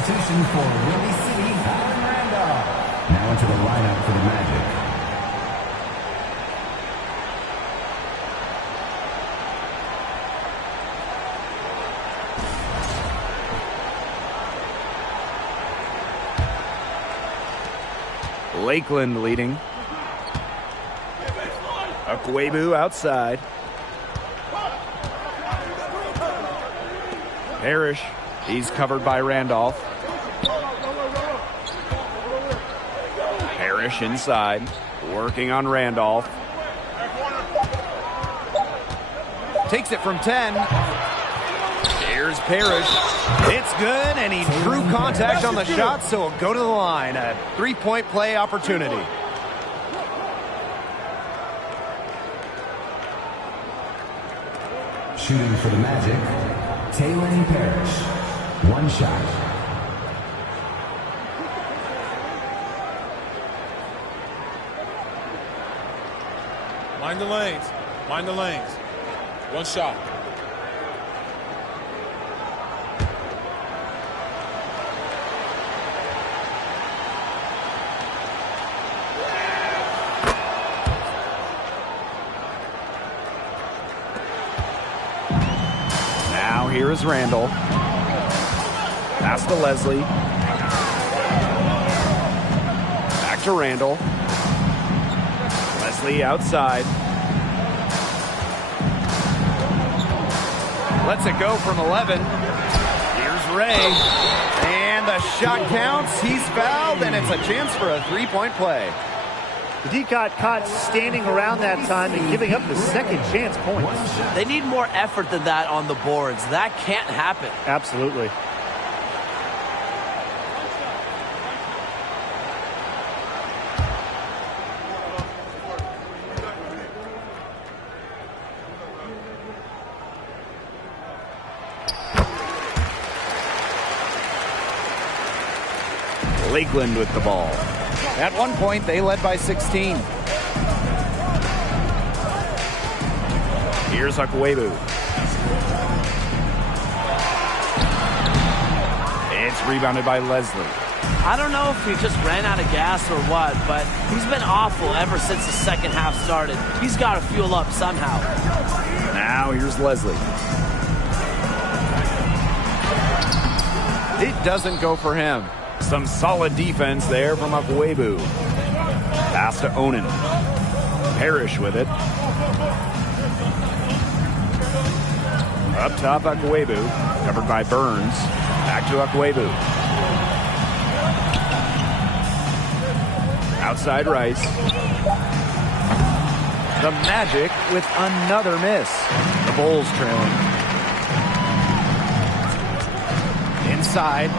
substitution for Windy City, Alan Randolph. Now into the lineup for the Magic. Lakeland leading. Akwebu outside. Parrish, he's covered by Randolph. Parrish inside, working on Randolph. Takes it from 10. Here's Parrish. It's good, and he drew contact on the shot, so he'll go to the line. A three-point play opportunity. Shooting for the Magic, Taylor Parrish. One shot. Mind the lanes. Mind the lanes. One shot. Here is Randall. Pass to Leslie. Back to Randall. Leslie outside. Lets it go from 11. Here's Ray. And the shot counts. He's fouled, and it's a chance for a three-point play. The D got caught standing around that time and giving up the second chance points. They need more effort than that on the boards. That can't happen. Absolutely. Lakeland with the ball. At one point, they led by 16. Here's Akwebu. It's rebounded by Leslie. I don't know if he just ran out of gas or what, but he's been awful ever since the second half started. He's got to fuel up somehow. Now here's Leslie. It doesn't go for him. Some solid defense there from Akwebu. Pass to Onan. Parrish with it. Up top, Akwebu. Covered by Burns. Back to Akwebu. Outside Rice. The Magic with another miss. The Bulls trailing. Inside.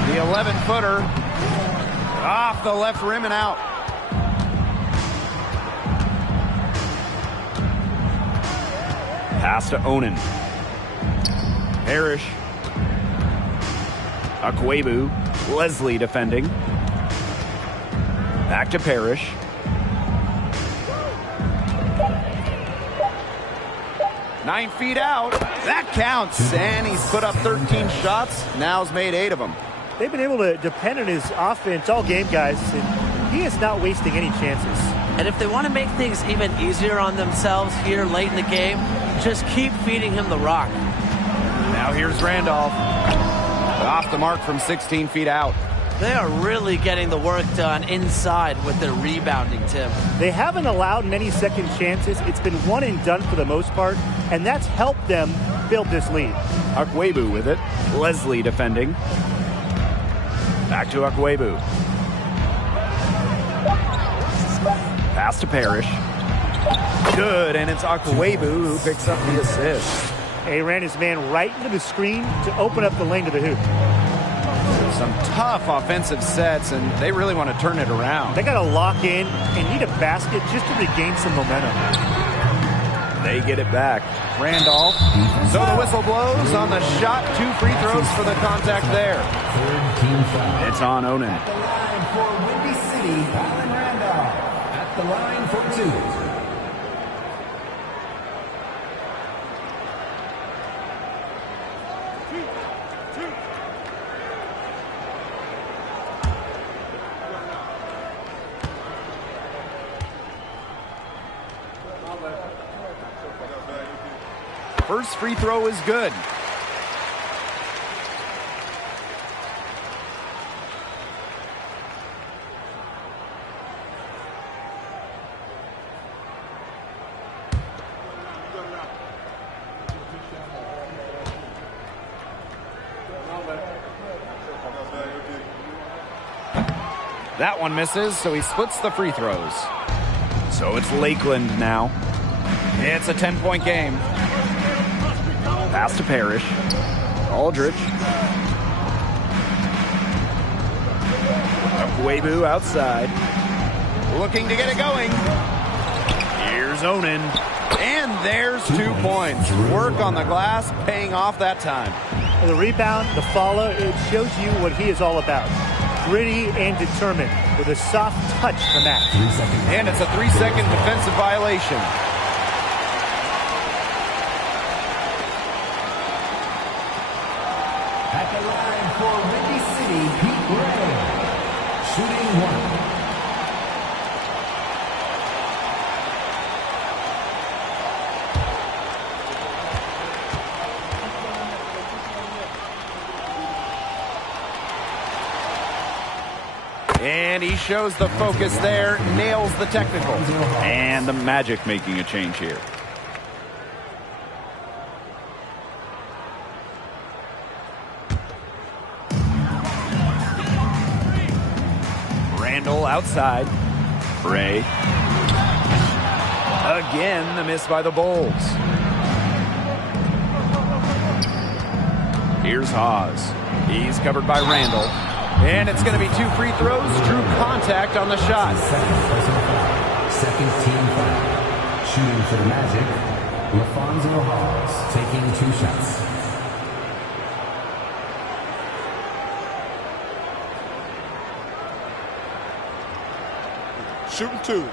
The 11-footer off the left rim and out. Pass to Onan. Parrish. Akwebu. Leslie defending. Back to Parrish. Nine feet out. That counts. And he's put up 13 shots. Now he's made 8 of them. They've been able to depend on his offense all game, guys, and he is not wasting any chances. And if they want to make things even easier on themselves here late in the game, just keep feeding him the rock. Now here's Randolph. Off the mark from 16 feet out. They are really getting the work done inside with their rebounding, Tim. They haven't allowed many second chances. It's been one and done for the most part, and that's helped them build this lead. Akwebu with it. Leslie defending. Back to Akwebu. Pass to Parrish. Good, and it's Akwebu who picks up the assist. He ran his man right into the screen to open up the lane to the hoop. Some tough offensive sets, and they really want to turn it around. They got to lock in and need a basket just to regain some momentum. They get it back. Randolph. So the whistle blows on the shot. 2 free throws for the contact there. It's on Onan. At the line for Windy City, Alan Randolph. At the line for 2. First free throw is good. That one misses, so he splits the free throws. So it's Lakeland now. It's a 10-point game. Pass to Parrish. Aldridge. Akwebu outside. Looking to get it going. Here's Onan. And there's 2 points. Work on the glass, paying off that time. The rebound, the follow, it shows you what he is all about. Gritty and determined with a soft touch to match. And it's a 3-second defensive violation. At the line for Windy City, Pete Ray. Shooting 1. And he shows the focus there, nails the technical. And the Magic making a change here. Randall outside. Bray. Again, the miss by the Bulls. Here's Haas. He's covered by Randall. And it's going to be 2 free throws. Drew contact on the shot. Second team foul. Shooting for the Magic, LaFonso Hawes taking 2 shots. Shooting 2.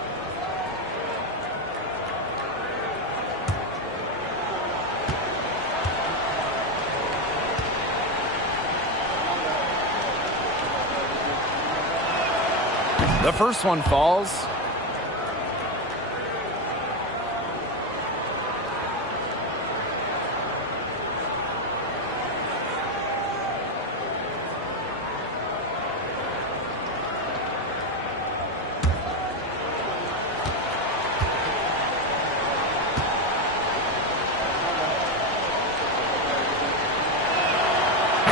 The first one falls.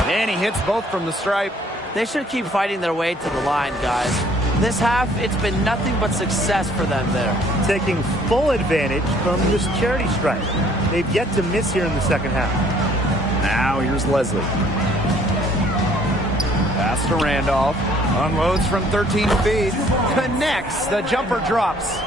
And he hits both from the stripe. They should keep fighting their way to the line, guys. This half, it's been nothing but success for them there. Taking full advantage from this charity stripe. They've yet to miss here in the second half. Now here's Leslie. Pass to Randolph. Unloads from 13 feet. Connects. The jumper drops.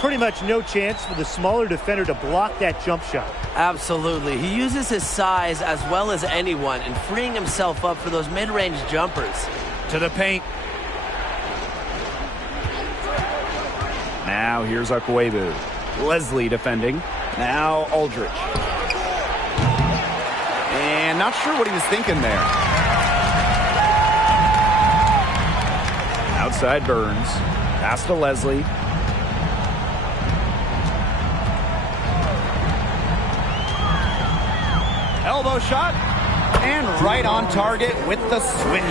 Pretty much no chance for the smaller defender to block that jump shot. Absolutely. He uses his size as well as anyone in freeing himself up for those mid-range jumpers. To the paint. Now here's Akwebu. Leslie defending. Now Aldridge. And not sure what he was thinking there. Outside Burns. Pass to Leslie. Elbow shot. And right on target with the switch.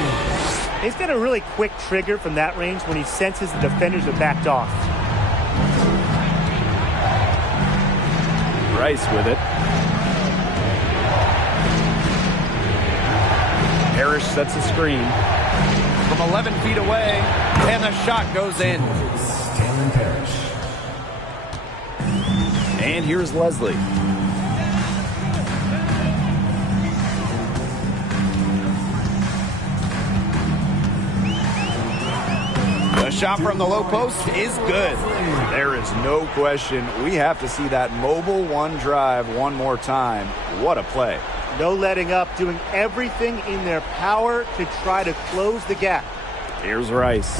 He's got a really quick trigger from that range when he senses the defenders have backed off. Rice with it. Parrish sets a screen from 11 feet away, and the shot goes in. Taylor Parrish. And here's Leslie. The shot from the low post is good. There is no question. We have to see that mobile one drive one more time. What a play. No letting up, doing everything in their power to try to close the gap. Here's Rice.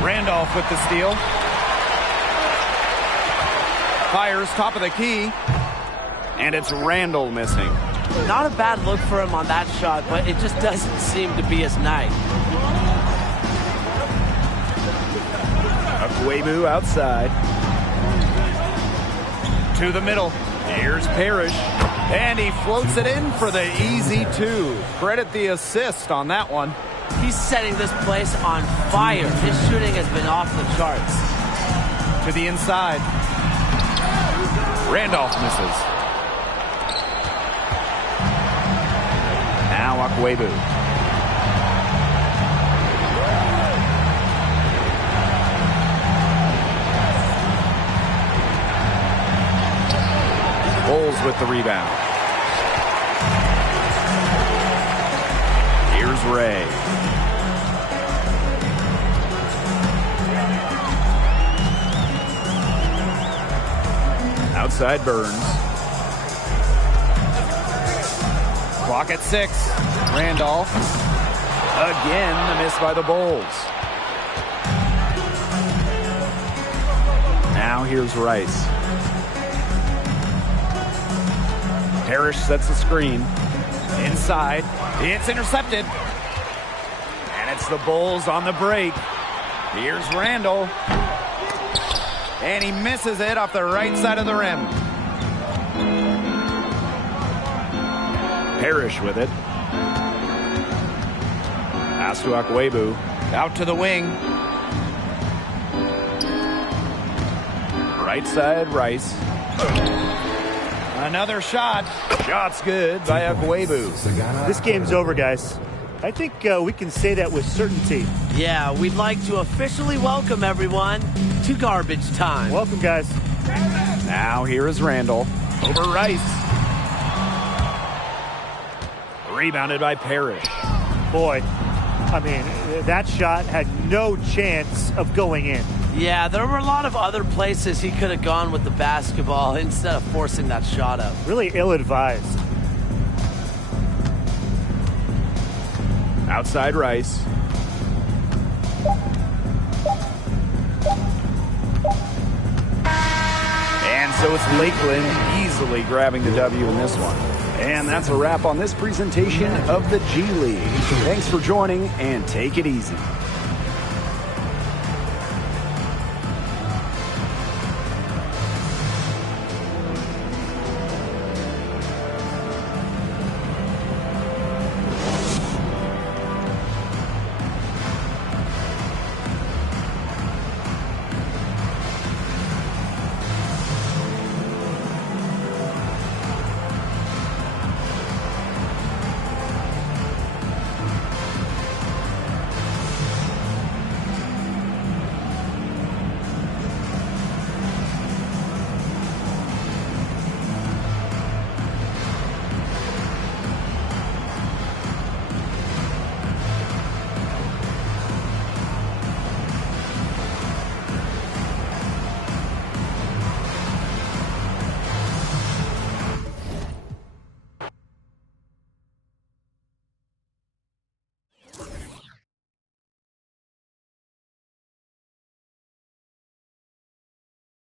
Randolph with the steal. Fires top of the key. And it's Randall missing. Not a bad look for him on that shot, but it just doesn't seem to be his night. Akwebu outside. To the middle. Here's Parrish, and he floats it in for the easy 2. Credit the assist on that one. He's setting this place on fire. His shooting has been off the charts. To the inside. Randolph misses. Now Akwebu. Bulls with the rebound. Here's Ray. Outside Burns. Clock at 6. Randolph. Again, the miss by the Bulls. Now here's Rice. Parrish sets the screen. Inside. It's intercepted. And it's the Bulls on the break. Here's Randall. And he misses it off the right side of the rim. Parrish with it. Pass to Akwebu. Out to the wing. Right side, Rice. Another shot. Shot's good by Akwebu. This game's over, guys. I think we can say that with certainty. Yeah, we'd like to officially welcome everyone to garbage time. Welcome, guys. Now here is Randall. Over Rice. Rebounded by Parrish. Boy, I mean, that shot had no chance of going in. Yeah, there were a lot of other places he could have gone with the basketball instead of forcing that shot up. Really ill-advised. Outside Rice. And so it's Lakeland easily grabbing the W in this one. And that's a wrap on this presentation of the G League. Thanks for joining, and take it easy.